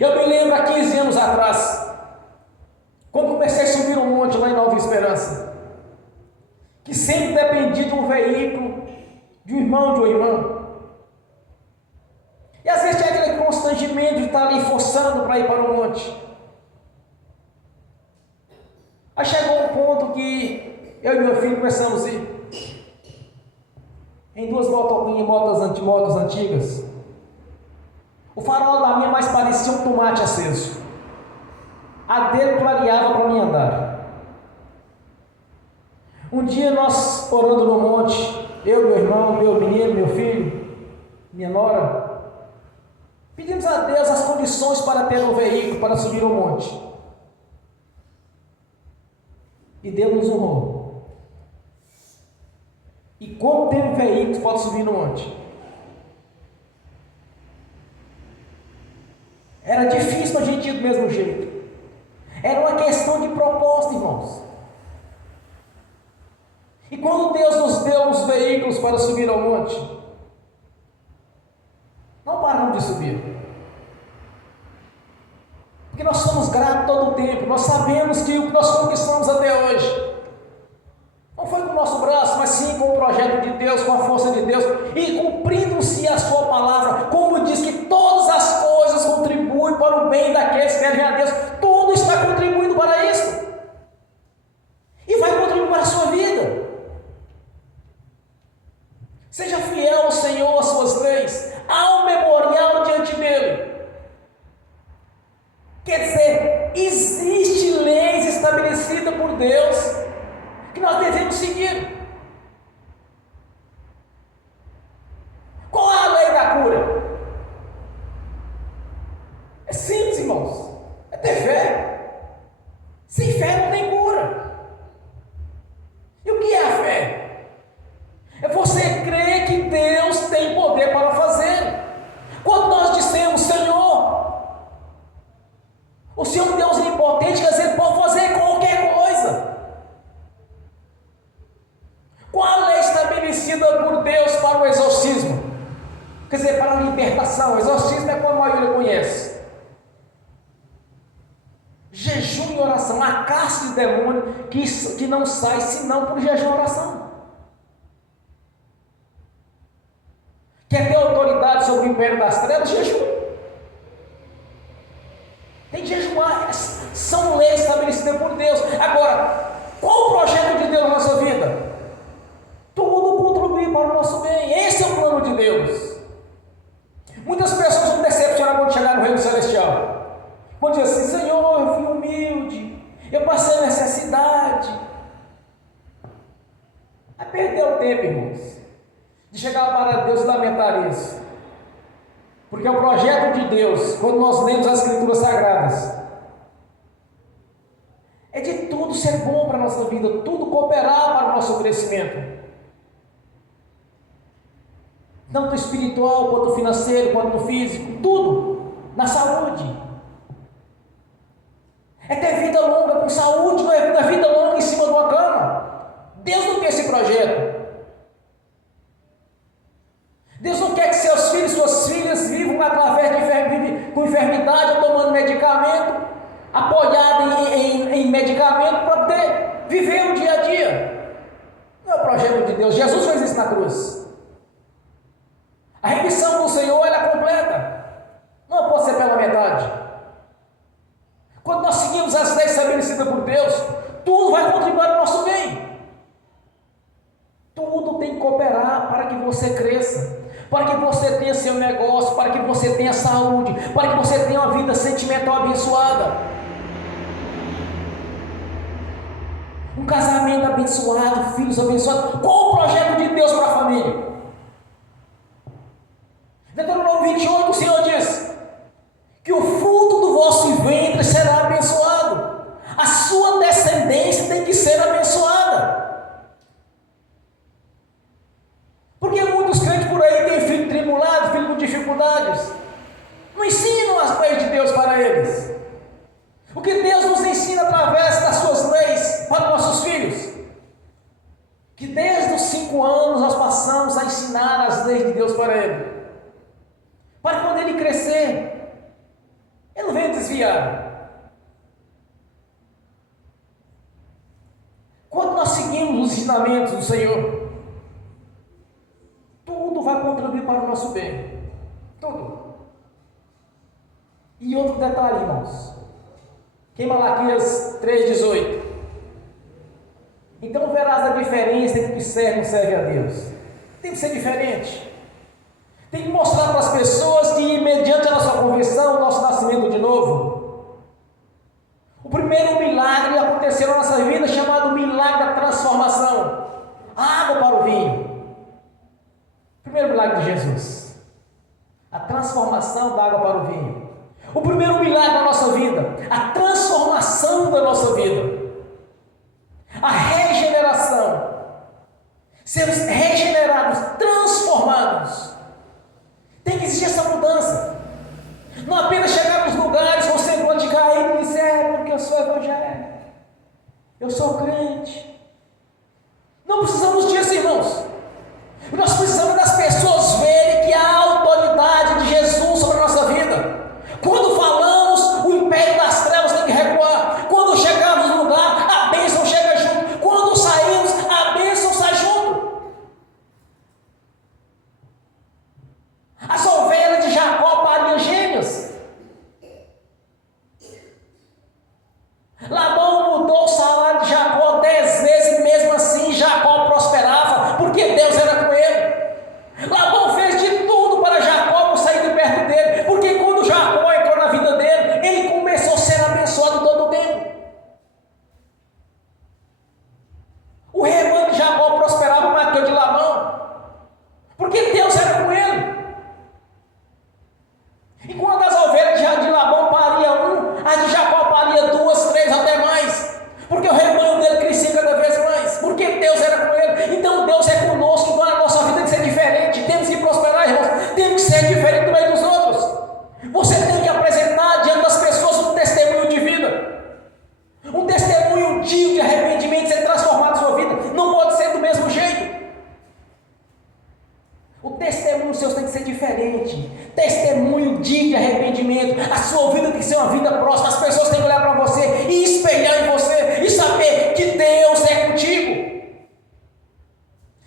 Eu me lembro há 15 anos atrás, quando comecei a subir um monte lá em Nova Esperança, que sempre dependia de um veículo, de um irmão, de uma irmã. E às vezes tinha aquele constrangimento de estar ali forçando para ir para o monte. Aí chegou um ponto que eu e meu filho começamos a ir em duas motos antigas. O farol da minha mais parecia um tomate aceso. A dele clareava para mim andar. Um dia nós orando no monte, eu, meu irmão, meu menino, meu filho, minha nora, pedimos a Deus as condições para ter um veículo para subir o monte. E Deus nos honrou. E como teve veículos pode subir no monte. Era difícil a gente ir do mesmo jeito. Era uma questão de proposta, irmãos. E quando Deus nos deu os veículos para subir ao monte, não paramos de subir. Porque nós somos gratos todo o tempo. Nós sabemos que o que nós conquistamos até hoje não foi com o nosso braço, mas sim com o projeto de Deus, com a força de Deus, e cumprindo-se a sua palavra, como diz que todas as coisas contribuem para o bem daqueles que servem a Deus. Tudo está contribuindo para isso, e vai contribuir para a sua vida. Seja fiel ao Senhor, às suas leis, há um memorial diante dele. Quer dizer, existe leis estabelecidas por Deus que nós devemos seguir. Qual é a lei da cura? É simples, irmãos. É ter fé. Sem fé não tem cura. E o que é a fé? É você crer que Deus tem poder para fazer. Quando nós dissemos, Senhor, o Senhor é um Deus impotente, quer dizer, Ele pode fazer qualquer coisa. Qual a lei estabelecida por Deus para o exorcismo? Quer dizer, para a libertação. O exorcismo é como a maioria conhece. Jejum e oração. A caça de demônio que não sai senão por jejum e oração. Quer ter autoridade sobre o império das trevas? Jejum. Tem que jejuar. São leis estabelecidas por Deus. Agora, qual o projeto de Deus na nossa vida? Tudo contribui para o nosso bem. Esse é o plano de Deus. Muitas pessoas vão decepcionar quando chegar no reino celestial. Quando diz assim, Senhor, eu fui humilde, eu passei necessidade. Aí perdeu o tempo, irmãos, de chegar para Deus e lamentar isso. Porque é o projeto de Deus, quando nós lemos as Escrituras Sagradas, é de tudo ser bom para a nossa vida, tudo cooperar para o nosso crescimento. Tanto espiritual, quanto financeiro, quanto físico, tudo, na saúde. É ter vida longa com saúde, não é vida longa em cima de uma cama. Deus não quer esse projeto. Deus não quer que seus filhos e suas filhas vivam através com enfermidade, tomando medicamento, apoiado em medicamento para poder viver o dia a dia. Não é o projeto de Deus. Jesus fez isso na cruz. A remissão do Senhor ela é completa. Não pode ser pela metade. Quando nós seguimos as leis estabelecidas por Deus, tudo vai contribuir para o nosso bem. Tudo tem que cooperar para que você cresça, para que você tenha seu negócio, para que você tenha saúde, para que você tenha uma vida sentimental abençoada. Um um casamento abençoado, filhos abençoados. Qual o projeto de Deus para a família? Deuteronômio 28, o Senhor diz que o fruto do vosso ventre será abençoado, a sua descendência tem que ser abençoada. Porque muitos crentes por aí têm filho tribulado, filho com dificuldades, não ensinam as leis de Deus para eles. O que Deus nos ensina através das suas leis para nossos filhos, que desde os 5 anos nós passamos a ensinar as leis de Deus para ele, para quando ele crescer, ele não venha desviar. Quando nós seguimos os ensinamentos do Senhor, tudo vai contribuir para o nosso bem. Tudo. E outro detalhe, irmãos. Que em Malaquias 3,18. Então verás a diferença entre o que serve e não serve a Deus. Tem que ser diferente. Tem que mostrar para as pessoas que, mediante a nossa conversão, o nosso nascimento de novo, o primeiro milagre aconteceu na nossa vida, chamado milagre da transformação. A água para o vinho. Primeiro milagre de Jesus. A transformação da água para o vinho. O primeiro milagre da nossa vida. A transformação da nossa vida. A regeneração. Sermos regenerados, transformados. Tem que existir essa mudança. Não apenas chegar nos lugares, você pode cair e dizer, porque eu sou evangélico, eu sou crente. Não precisamos disso, irmãos. Nós precisamos das pessoas verem que há autoridade de Jesus sobre a nossa vida. Quando falamos, o império das trevas tem que recuar. Quando chegarmos no lugar, a bênção chega junto. Quando saímos, a bênção sai junto. As ovelhas de Jacó pariam gêmeos. Labão mudou o salário de Jacó 10 vezes, e mesmo assim Jacó prosperava, porque Deus era com ele. Labão fez de tudo para Jacó não sair de perto dele, porque quando Jacó entrou na vida dele, ele começou a ser abençoado todo o tempo. O rebanho de Jacó prosperava mais que o de Labão, porque Deus era com ele. E quando as ovelhas de Labão pariam as de Jacó paria 2, 3, até mais, porque o rebanho dele crescia cada vez mais, porque Deus era com ele. Então Deus é conosco, então a nossa vida tem que ser diferente, temos que prosperar, irmãos, temos que ser diferente do meio dos outros. Você tem que apresentar diante das pessoas um testemunho de vida, um testemunho digno de arrependimento, ser transformado na sua vida. Não pode ser do mesmo jeito. O testemunho seu tem que ser diferente. Testemunho digno de arrependimento. A sua vida tem que ser uma vida próxima. As pessoas têm que olhar para você e espelhar em você e saber que Deus é contigo,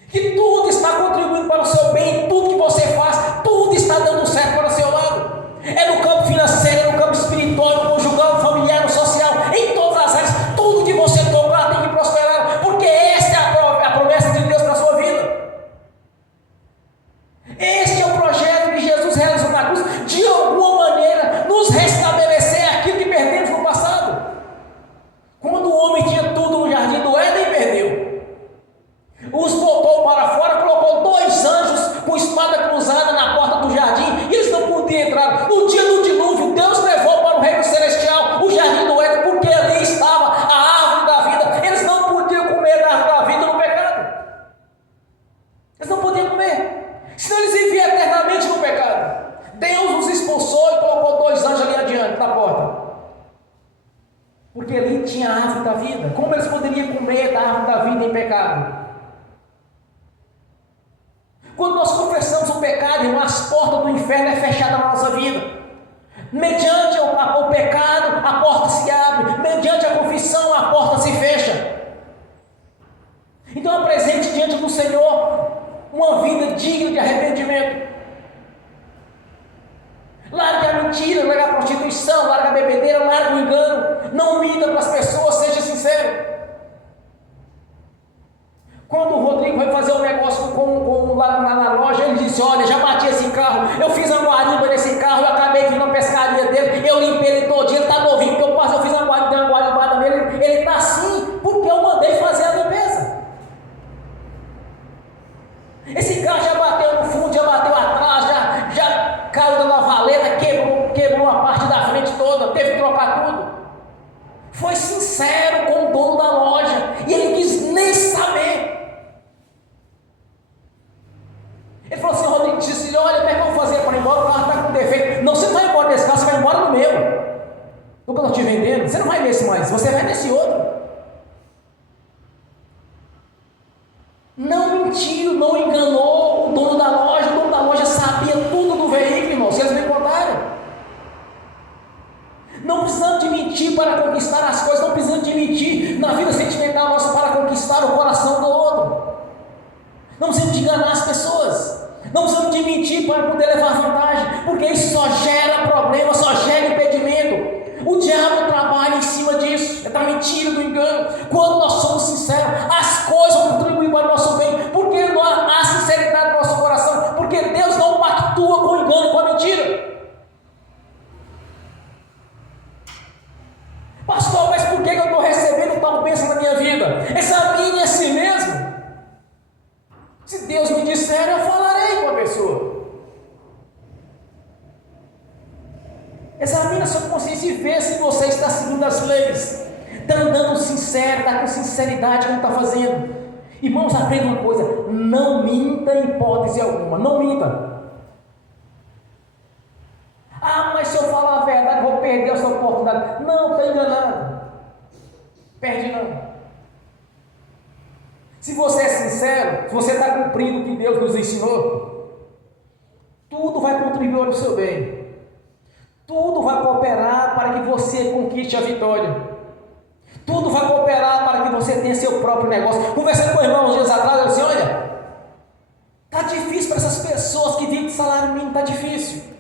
que tudo está contribuindo para o seu bem, tudo que você faz, tudo está dando certo para o seu lado. É no campo financeiro, é no campo espiritual, no conjugal, no familiar, no social, em todas as áreas, tudo que você tocar tem que prosperar, porque esta é a promessa de Deus para a sua vida. Este é o projeto que Jesus realizou na cruz, de alguma maneira nos restabelecer aquilo que perdemos no passado. Quando o homem tinha tudo no jardim do Éden, perdeu. Os botou para fora, colocou 2 anjos com espada cruzada na porta do jardim, e eles não podiam entrar. No dia do dilúvio, Deus levou para o reino celestial o jardim do Éden, porque ali estava a árvore da vida. Eles não podiam comer da árvore da vida no pecado. Eles não podiam comer, senão eles viviam eternamente no pecado. Deus os expulsou e colocou 2 anjos ali adiante, na porta, porque ali tinha a árvore da vida. Como eles poderiam comer da árvore da vida em pecado? Quando nós confessamos o pecado, irmão, as portas do inferno é fechada na nossa vida. Mediante o pecado, a porta se abre. Mediante a confissão, a porta se fecha. Então apresente diante do Senhor uma vida digna de arrependimento. Largue a mentira, largue a prostituição, largue a bebedeira, largue o engano. Não minta para as pessoas, seja sincero. Quando o Rodrigo foi fazer um negócio lá na loja, ele disse: olha, já bati esse carro, eu fiz uma guarida nesse carro, eu acabei de ir na pescaria dele, eu limpei ele todinho, ele está novinho, porque eu fiz uma guarida nele, ele está assim, porque eu mandei fazer. Esse carro já bateu no fundo, já bateu atrás, já caiu da valeta, quebrou a parte da frente toda, teve que trocar tudo. Foi sincero com o dono da loja e ele não quis nem saber. Ele falou assim: Rodrigo, disse: olha, como é que eu vou fazer para ir embora? O carro está com defeito. Não, você não vai embora desse carro, você vai embora no meu. Do que eu estou te vendendo, você não vai nesse mais, você vai nesse outro. Não mentiu, não enganou o dono da loja sabia tudo do veículo, irmão, vocês me contaram. Não precisamos de mentir para conquistar as coisas, não precisamos de mentir na vida sentimental nossa para conquistar o coração do outro. Não precisamos de enganar as pessoas, não precisamos de mentir para poder levar vantagem, porque isso só gera problema, só gera impedimento. O diabo trabalha em cima disso, é da mentira, do engano. Quando nós somos sinceros, as coisas vão contribuir para o nosso bem, porque não há sinceridade no nosso coração, porque Deus não pactua com o engano, com a mentira. Pastor, mas por que eu estou recebendo tal bênção na minha vida? Examine a si mesmo. Se Deus me disser, eu falarei com a pessoa. Examine a sua consciência e vê se você está seguindo as leis, está andando sincero, está com sinceridade como está fazendo. Irmãos, aprenda uma coisa: não minta em hipótese alguma, não minta. Ah, mas se eu falar a verdade, vou perder essa oportunidade. Não, está enganado. Perde não. Se você é sincero, se você está cumprindo o que Deus nos ensinou, tudo vai contribuir para o seu bem. Tudo vai cooperar para que você conquiste a vitória. Tudo vai cooperar para que você tenha seu próprio negócio. Conversando com o irmão uns dias atrás, eu disse: olha, está difícil para essas pessoas que vivem de salário mínimo, está difícil.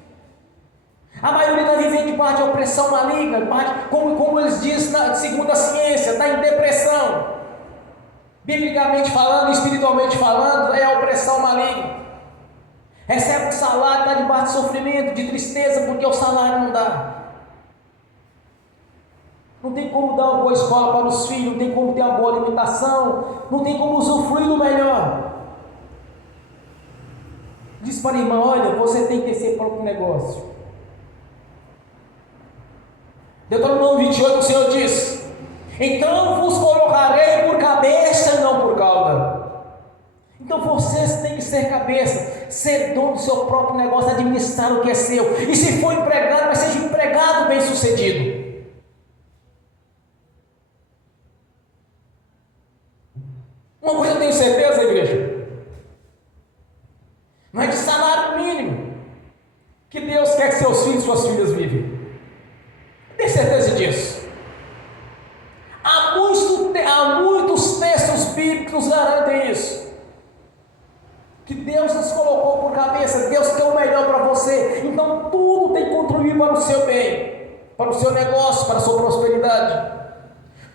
A maioria está vivendo debaixo de opressão maligna, como eles dizem, segundo a ciência, está em depressão. Biblicamente falando, espiritualmente falando, é a opressão maligna. Recebe o salário, está debaixo de sofrimento, de tristeza, porque o salário não dá. Não tem como dar uma boa escola para os filhos, não tem como ter uma boa alimentação, não tem como usufruir do melhor. Diz para a irmã: olha, você tem que ter seu próprio negócio. Deuteronômio 28, o Senhor diz: então vos colocarei por cabeça e não por cauda. Então vocês têm que ser cabeça, ser dono do seu próprio negócio, administrar o que é seu. E se for empregado, mas seja um empregado bem sucedido. Uma coisa eu tenho certeza, igreja: não é de salário mínimo que Deus quer que seus filhos e suas filhas vivem. Tenho certeza disso. Há muitos textos bíblicos que nos garantem isso. Que Deus nos colocou por cabeça, Deus quer o melhor para você. Então tudo tem que contribuir para o seu bem, para o seu negócio, para a sua prosperidade.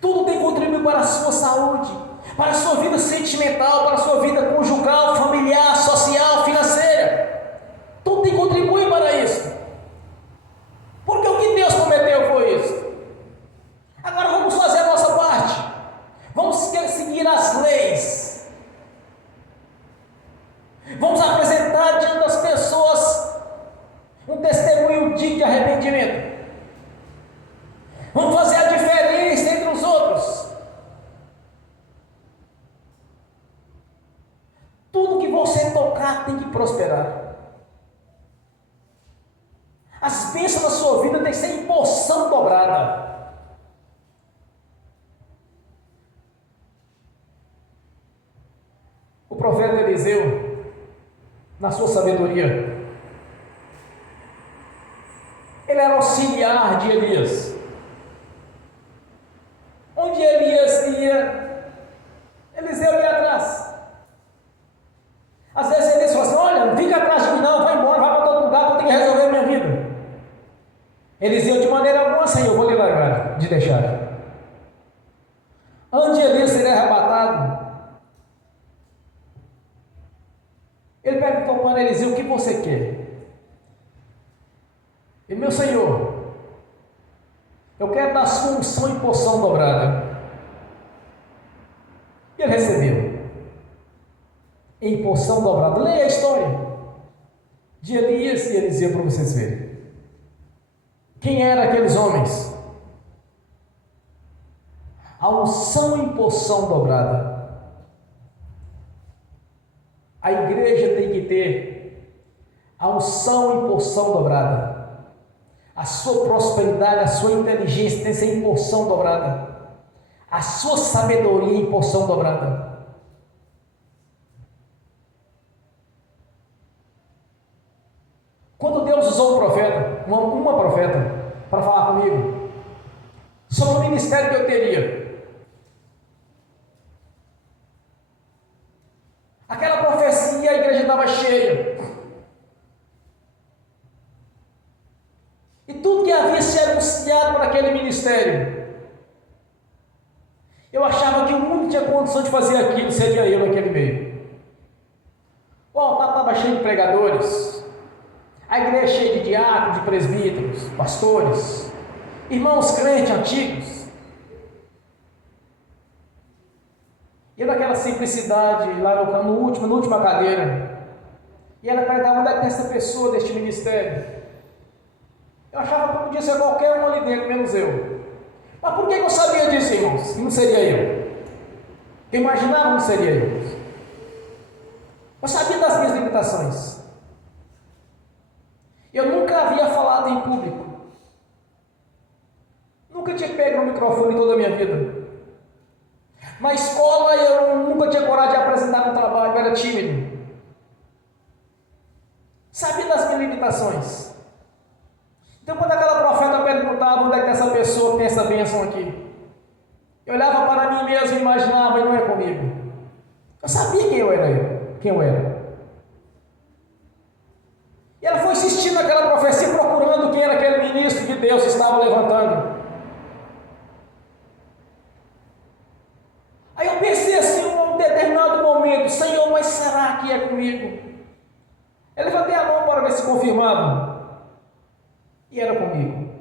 Tudo tem que contribuir para a sua saúde, para a sua vida sentimental, para a sua vida conjugal, familiar, social, financeira. Tudo tem que contribuir para isso. Porque o que Deus prometeu foi isso. Agora vamos fazer a nossa parte. Vamos seguir as leis. Vamos apresentar diante das pessoas um testemunho digno de arrependimento. Vamos fazer a diferença entre os outros. Tudo que você tocar tem que prosperar. As bênçãos da sua vida têm que ser em porção dobrada. O profeta Eliseu, na sua sabedoria, ele era auxiliar de Elias. Onde Elias ia, Eliseu ia atrás. Às vezes Elias falou assim: olha, não fica atrás de mim não, vai embora, vai para outro lugar que eu tenho que resolver a minha vida. Eliseu, de maneira alguma, Senhor, eu vou lhe largar, de deixar. Onde Elias seria arrebatado, ele perguntou para Eliseu: o que você quer? E meu Senhor, eu quero dar sua unção em porção dobrada. E ele recebeu. em porção dobrada. Leia a história de Elias e Eliseu para vocês verem. Quem eram aqueles homens? A unção em porção dobrada. A igreja tem que ter a unção em porção dobrada. A sua prosperidade, a sua inteligência tem que ser em porção dobrada. A sua sabedoria em porção dobrada. Quando Deus usou um profeta, uma profeta, para falar comigo sobre o ministério que eu teria, aquela profecia, a igreja estava cheia, e tudo que havia se anunciado para aquele ministério, eu achava que o único que tinha condição de fazer aquilo seria eu naquele meio. O altar estava cheio de pregadores, a igreja cheia de diáconos, de presbíteros, pastores, irmãos crentes antigos. E eu naquela simplicidade, lá na última cadeira, e ela perguntava: onde é que tem essa pessoa deste ministério? Eu achava que podia ser qualquer um ali dentro, menos eu. Mas por que eu sabia disso, irmãos? Que não seria eu. Eu imaginava que não seria eu. Eu sabia das minhas limitações. Eu nunca havia falado em público. Nunca tinha pego no microfone toda a minha vida. Na escola eu nunca tinha coragem de apresentar um trabalho, eu era tímido. Sabia das minhas limitações. Então quando aquela profeta perguntava: onde é que essa pessoa que tem essa bênção aqui? Eu olhava para mim mesmo e imaginava: e não é comigo. Eu sabia quem eu era. E ela foi insistindo naquela profecia, procurando quem era aquele ministro que Deus estava levantando. Aí eu pensei assim, em um determinado momento: Senhor, mas será que é comigo? Eu levantei a mão para ver se confirmava. E era comigo.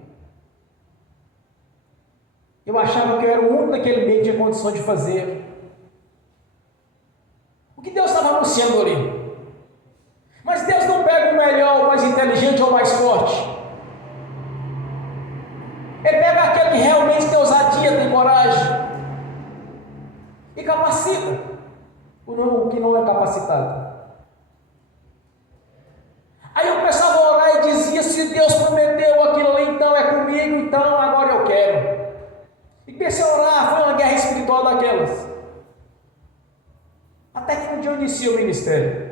Eu achava que eu era o único naquele meio que tinha condições de fazer o que Deus estava anunciando ali. Mas Deus não pega o melhor, o mais inteligente ou o mais forte. Ele pega aquele que realmente tem ousadia, tem coragem e capacita o que não é capacitado. Aí eu começava a orar e dizia: se Deus prometeu aquilo ali, então é comigo, então agora eu quero. E comecei a orar, foi uma guerra espiritual daquelas. Até que um dia eu iniciei o ministério.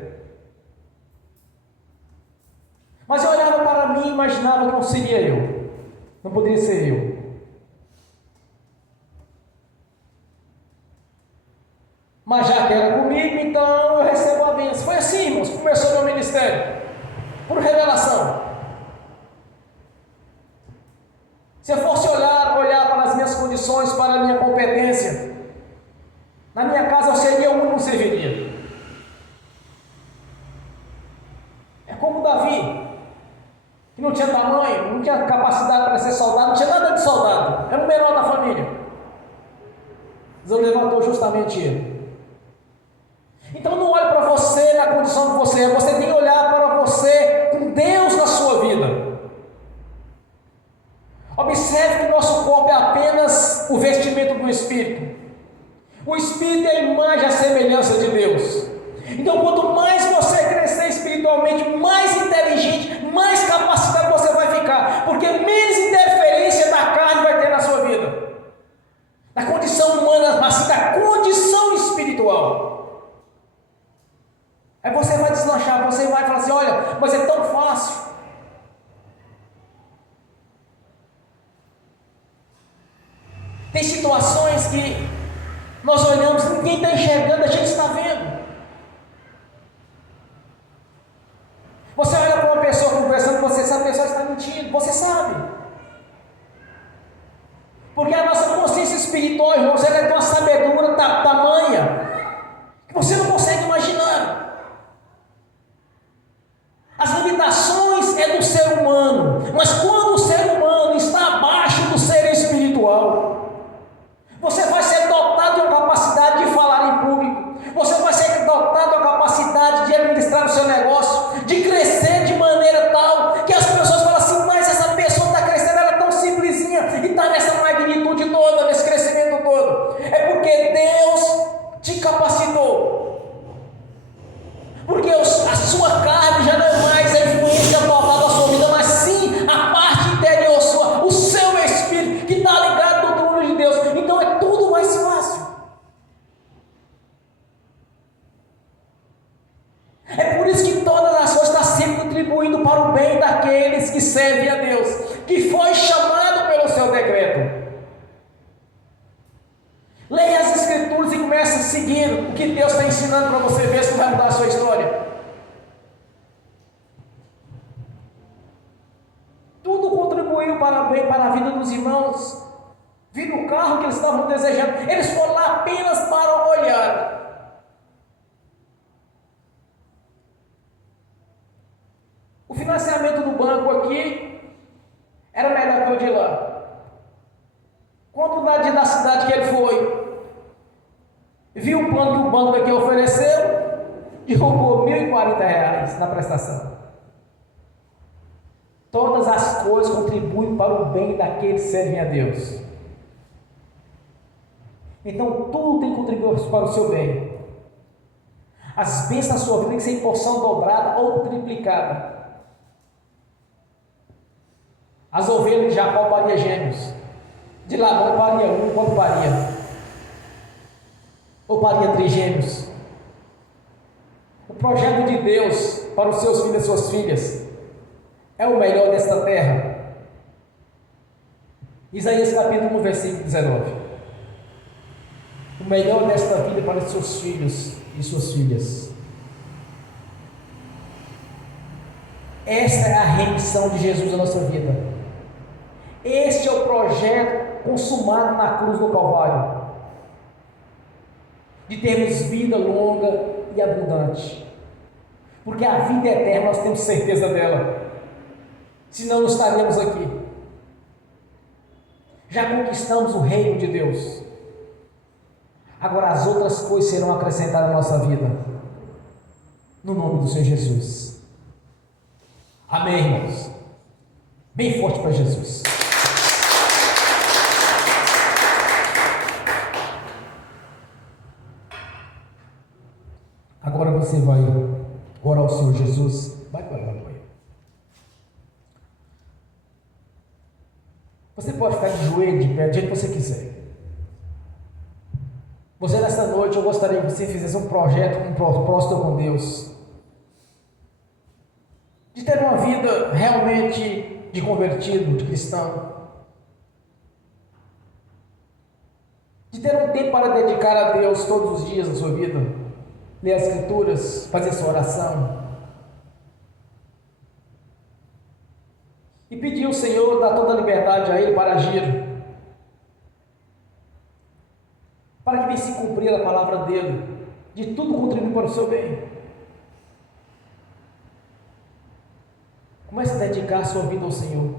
Mas eu olhava para mim e imaginava que não seria eu. Não poderia ser eu. Mas já que era comigo, então eu recebo a bênção. Foi assim, irmãos, que começou meu ministério. Por revelação. Se eu fosse olhar para as minhas condições, para a minha competência, na minha casa eu seria o único que serviria. É como Davi, que não tinha tamanho, não tinha capacidade para ser soldado, não tinha nada de soldado, era o menor da família. Deus levantou justamente ele. Então não olhe para você na condição que você é, você tem que olhar para você com Deus na sua vida. Observe que o nosso corpo é apenas o vestimento do Espírito. O Espírito é a imagem, a semelhança de Deus. Então quanto mais você crescer espiritualmente, mais inteligente, mais capacitado você vai ficar, porque menos interferência da carne vai ter na sua vida, da condição humana, mas sim da condição espiritual. Aí você vai deslanchar, você vai falar assim: olha, mas é tão fácil. Tem situações que nós olhamos, ninguém está enxergando, a gente está vendo. Você olha para uma pessoa conversando com você, essa pessoa está mentindo, você sabe. Porque a nossa consciência espiritual, irmãos, ela é de uma sabedoria tamanha que você não consegue imaginar. As limitações é do ser humano, mas quando o ser humano está abaixo do ser espiritual, você vai ser dotado de uma capacidade de falar em público, você vai ser dotado de uma capacidade sua carne já não é mais a influência total da sua vida, mas sim a parte interior sua, o seu espírito que está ligado no trono de Deus. Então é tudo mais fácil. É por isso que todas as coisas estão sempre contribuindo para o bem daqueles que servem a Deus, que foi chamado pelo seu decreto. Leia as Escrituras e comece a seguir o que Deus está ensinando para você ver se vai mudar a sua história. Tudo contribuiu para bem, para a vida dos irmãos. Viram o carro que eles estavam desejando. Eles foram lá apenas para olhar. O financiamento do banco aqui era melhor que o de lá. Quando da cidade que ele foi, viu o plano que o banco daqui ofereceu, derrubou R$1.040 na prestação. Todas as coisas contribuem para o bem daqueles que servem a Deus. Então tudo tem que contribuir para o seu bem. As bênçãos da sua vida têm que ser em porção dobrada ou triplicada. As ovelhas de Jacó pariam gêmeos. De Labão paria um, quando paria? Ou paria trigêmeos? O projeto de Deus para os seus filhos e suas filhas é o melhor desta terra. Isaías capítulo 1, versículo 19. O melhor desta vida para os seus filhos e suas filhas. Esta é a remissão de Jesus na nossa vida. Este é o projeto consumado na cruz do Calvário, de termos vida longa e abundante, porque a vida eterna nós temos certeza dela, senão não estaríamos aqui. Já conquistamos o reino de Deus, agora as outras coisas serão acrescentadas à nossa vida, no nome do Senhor Jesus. Amém, irmãos? Bem forte para Jesus. Agora você vai orar ao Senhor Jesus. Vai para lá, vai. Você pode ficar de joelho, de pé, do jeito que você quiser. Você, nesta noite, eu gostaria que você fizesse um projeto, um propósito com Deus, de ter uma vida realmente de convertido, de cristão, de ter um tempo para dedicar a Deus todos os dias da sua vida. Ler as Escrituras, fazer sua oração e pedir ao Senhor, dar toda a liberdade a Ele para agir, para que venha se cumprir a palavra dEle, de tudo contribuir para o seu bem. Comece a dedicar a sua vida ao Senhor.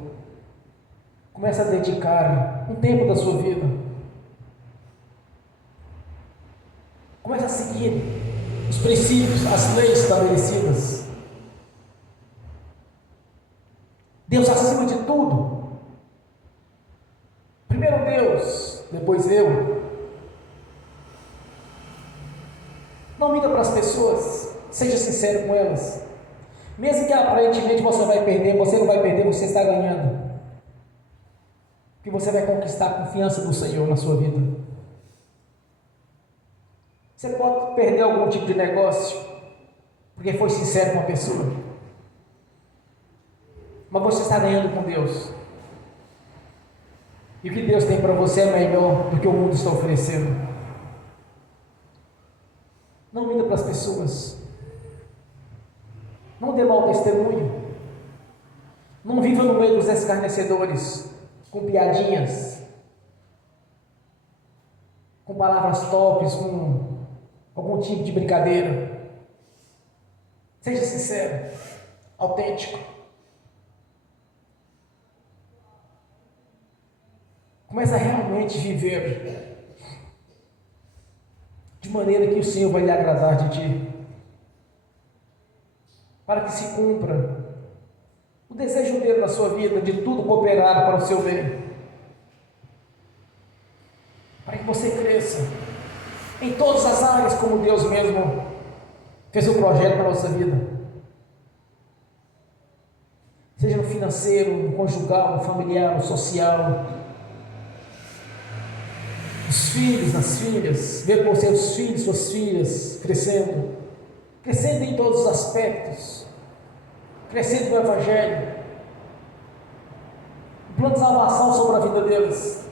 Comece a dedicar um tempo da sua vida. Comece a seguir os princípios, as leis estabelecidas. Deus acima de tudo. Primeiro Deus, depois eu. Não minta para as pessoas, seja sincero com elas. Mesmo que aparentemente você vai perder, você não vai perder, você está ganhando. Porque você vai conquistar a confiança do Senhor na sua vida. Você pode perder algum tipo de negócio, porque foi sincero com a pessoa. Mas você está ganhando com Deus. E o que Deus tem para você é melhor do que o mundo está oferecendo. Não minta para as pessoas. Não dê mau testemunho. Não viva no meio dos escarnecedores, com piadinhas, com palavras torpes, com algum tipo de brincadeira. Seja sincero, autêntico. Comece a realmente viver de maneira que o Senhor vai lhe agradar de ti, para que se cumpra o desejo dele na sua vida, de tudo cooperar para o seu bem, para que você cresça em todas as áreas, como Deus mesmo fez um projeto para a nossa vida. financeiro, no conjugal, no familiar, no social. Os filhos, as filhas, ver com seus filhos, suas filhas crescendo em todos os aspectos, crescendo no Evangelho, um plano de salvação sobre a vida deles.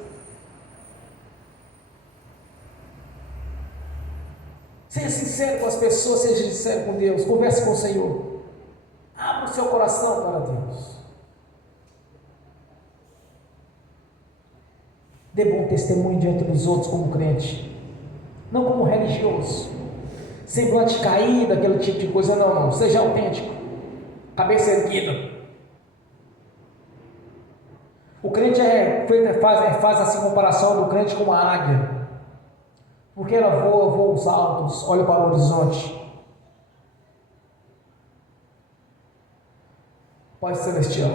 Seja sincero com as pessoas, seja sincero com Deus, converse com o Senhor, abra o seu coração para Deus, dê bom testemunho diante dos outros como crente, não como religioso, semblante caído, aquele tipo de coisa, não, seja autêntico, cabeça erguida. O crente faz assim comparação do crente com uma águia, porque ela voa voos altos, olha para o horizonte. Pai Celestial,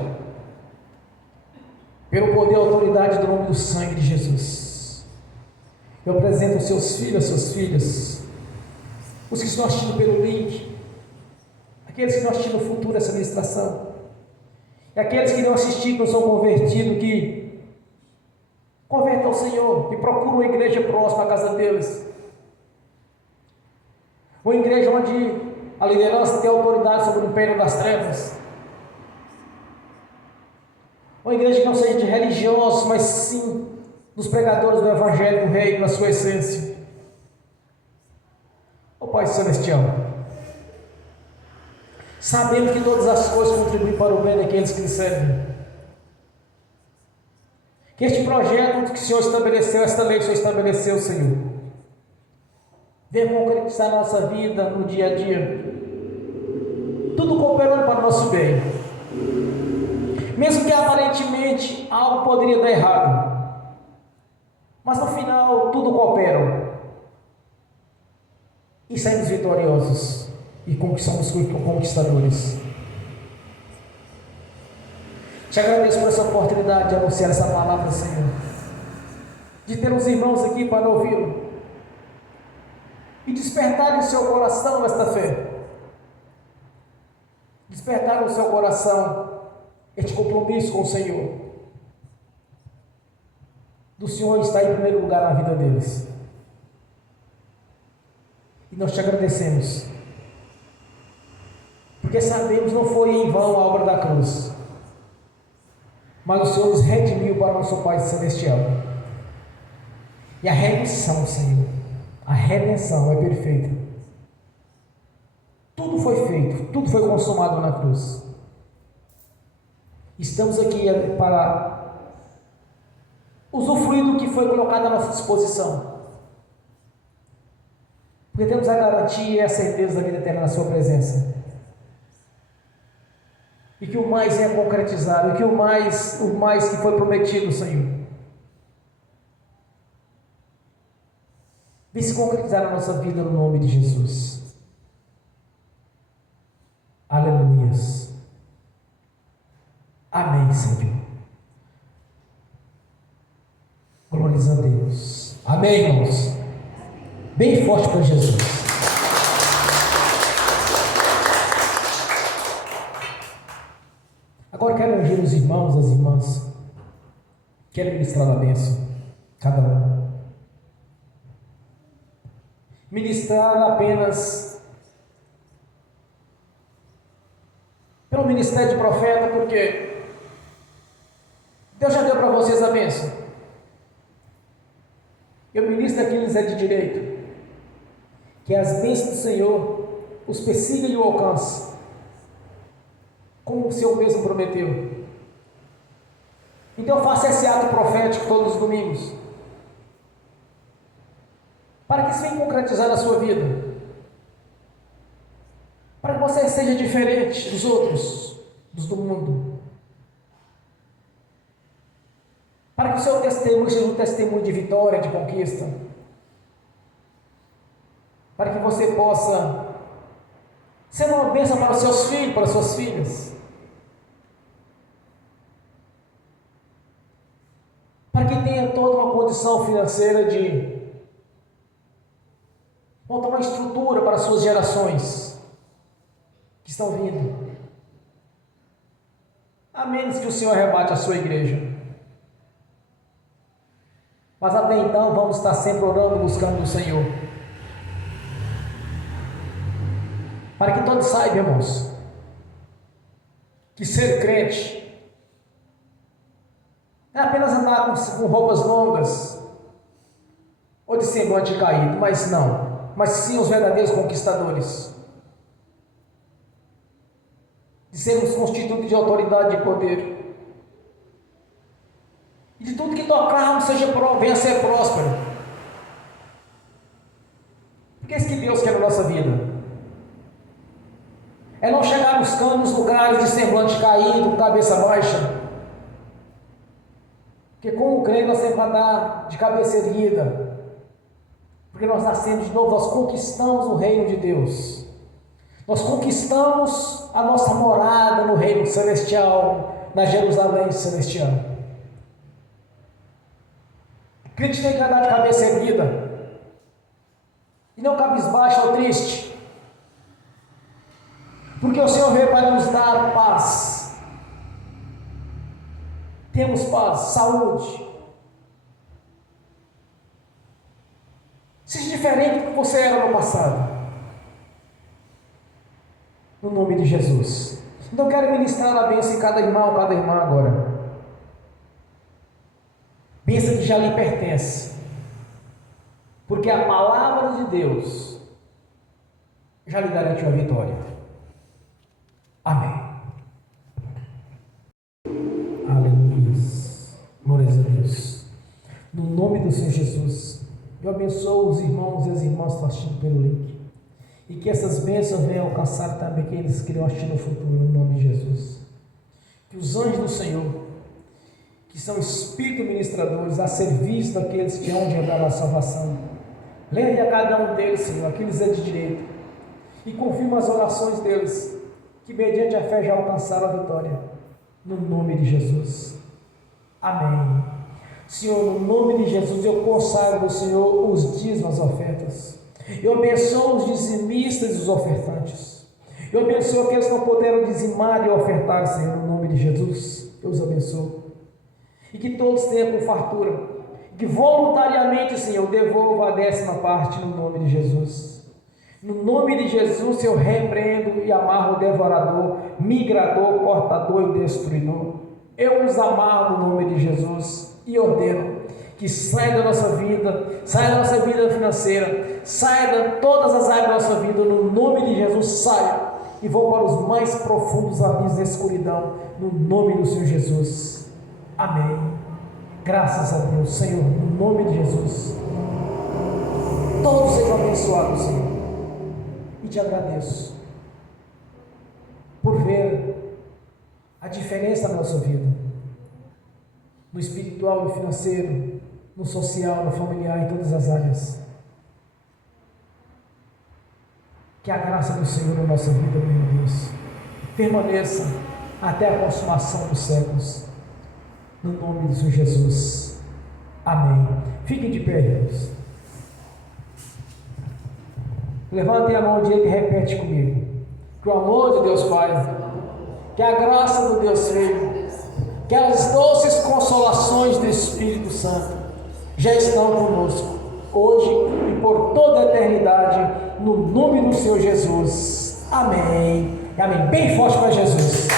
pelo poder e autoridade do nome do sangue de Jesus, eu apresento os seus filhos, suas filhas, os que estão assistindo pelo link, aqueles que estão assistindo no futuro essa ministração, e aqueles que não assistiram, que não são convertidos, que convertam ao Senhor, que procuram uma igreja próxima à casa deles, uma igreja onde a liderança tem autoridade sobre o império das trevas, uma igreja que não seja de religiosos, mas sim dos pregadores do Evangelho do Reino na sua essência. Ó Pai Celestial, sabendo que todas as coisas contribuem para o bem daqueles que lhe servem, que este projeto que o Senhor estabeleceu, esta lei que o Senhor estabeleceu, Senhor, venha concretizar a nossa vida no dia a dia, tudo cooperando para o nosso bem, mesmo que aparentemente algo poderia dar errado, mas no final tudo coopera e saímos vitoriosos e somos conquistadores. Te agradeço por essa oportunidade de anunciar essa palavra, Senhor, de ter os irmãos aqui para ouvi-lo e despertar em seu coração esta fé, despertar no seu coração este compromisso com o Senhor, do Senhor estar em primeiro lugar na vida deles. E nós te agradecemos, porque sabemos não foi em vão a obra da cruz, mas o Senhor nos redimiu para o nosso Pai Celestial. E a remissão, Senhor, a redenção é perfeita. Tudo foi feito, tudo foi consumado na cruz. Estamos aqui para usufruir do que foi colocado à nossa disposição, porque temos a garantia e a certeza da vida eterna na sua presença, e que o mais é concretizado, e que o mais que foi prometido, Senhor, vem se concretizar na nossa vida no nome de Jesus. Aleluias. Amém, Senhor. Glórias a Deus. Amém, irmãos. Bem forte para Jesus. Agora quero ungir os irmãos, as irmãs. Quero ministrar a bênção, cada um. Ministrar apenas pelo ministério de profeta, porque Deus já deu para vocês a bênção. Eu ministro a quem lhes é de direito, que as bênçãos do Senhor os persiga e o alcance, como o Senhor mesmo prometeu. Então faça esse ato profético todos os domingos, para que isso venha concretizar na sua vida, para que você seja diferente dos outros, dos do mundo, para que o seu testemunho seja um testemunho de vitória, de conquista, para que você possa ser uma bênção para os seus filhos, para as suas filhas, para que tenha toda uma condição financeira de montar uma estrutura para as suas gerações que estão vindo. a menos que o Senhor arrebate a sua igreja. Mas até então vamos estar sempre orando, buscando o Senhor. Para que todos saibam, irmãos, que ser crente não é apenas andar com roupas longas ou de semblante caído, mas sim os verdadeiros conquistadores. De sermos constituídos de autoridade e poder. E de tudo que tocarmos venha a ser próspero. Porque é isso que Deus quer na nossa vida. É não chegar buscando nos lugares de semblante caído, cabeça baixa. Porque como crente nós temos que andar de cabeça erguida. Porque nós nascemos de novo, nós conquistamos o reino de Deus. Nós conquistamos a nossa morada no reino celestial, na Jerusalém celestial. O crente tem que andar de cabeça erguida. E não cabisbaixo ou triste. Porque o Senhor veio para nos dar paz. Temos paz, saúde. Seja diferente do que você era no passado. No nome de Jesus. Então eu quero ministrar a bênção em cada irmão, cada irmã agora. Bênção que já lhe pertence. Porque a palavra de Deus já lhe garantiu a vitória. Amém. Aleluia. Glórias a Deus. No nome do Senhor Jesus, eu abençoo os irmãos e as irmãs que estão assistindo pelo link. E que essas bênçãos venham alcançar também aqueles que irão assistir no futuro, no nome de Jesus. Que os anjos do Senhor, que são espíritos ministradores, a serviço daqueles que hão de herdar a salvação, leve a cada um deles, Senhor, aqueles é de direito, e confirma as orações deles, que mediante a fé já alcançaram a vitória, no nome de Jesus. Amém. Senhor, no nome de Jesus, eu consagro ao Senhor os dízimos, as ofertas. Eu abençoo os dizimistas e os ofertantes. Eu abençoo aqueles que não puderam dizimar e ofertar, Senhor, no nome de Jesus. Eu os abençoo. E que todos tenham com fartura. Que voluntariamente, Senhor, devolva a 10ª parte no nome de Jesus. No nome de Jesus, eu repreendo e amarro o devorador, migrador, cortador e destruidor. Eu os amarro no nome de Jesus e ordeno que saia da nossa vida financeira, saia de todas as áreas da nossa vida, no nome de Jesus, saia e vão para os mais profundos abismos da escuridão, no nome do Senhor Jesus. Amém. Graças a Deus, Senhor, no nome de Jesus. Todos sejam abençoados, Senhor. E te agradeço por ver a diferença na nossa vida, no espiritual, no financeiro, no social, no familiar, em todas as áreas. Que a graça do Senhor na nossa vida, meu Deus, permaneça até a consumação dos séculos, no nome do Senhor Jesus. Amém. Fiquem de pé, irmãos. Levantem a mão direita e repete comigo. Que o amor de Deus Pai, que a graça do Deus Filho, que as doces consolações do Espírito Santo já estão conosco, hoje e por toda a eternidade, no nome do Senhor Jesus. Amém. Amém. Bem forte para Jesus.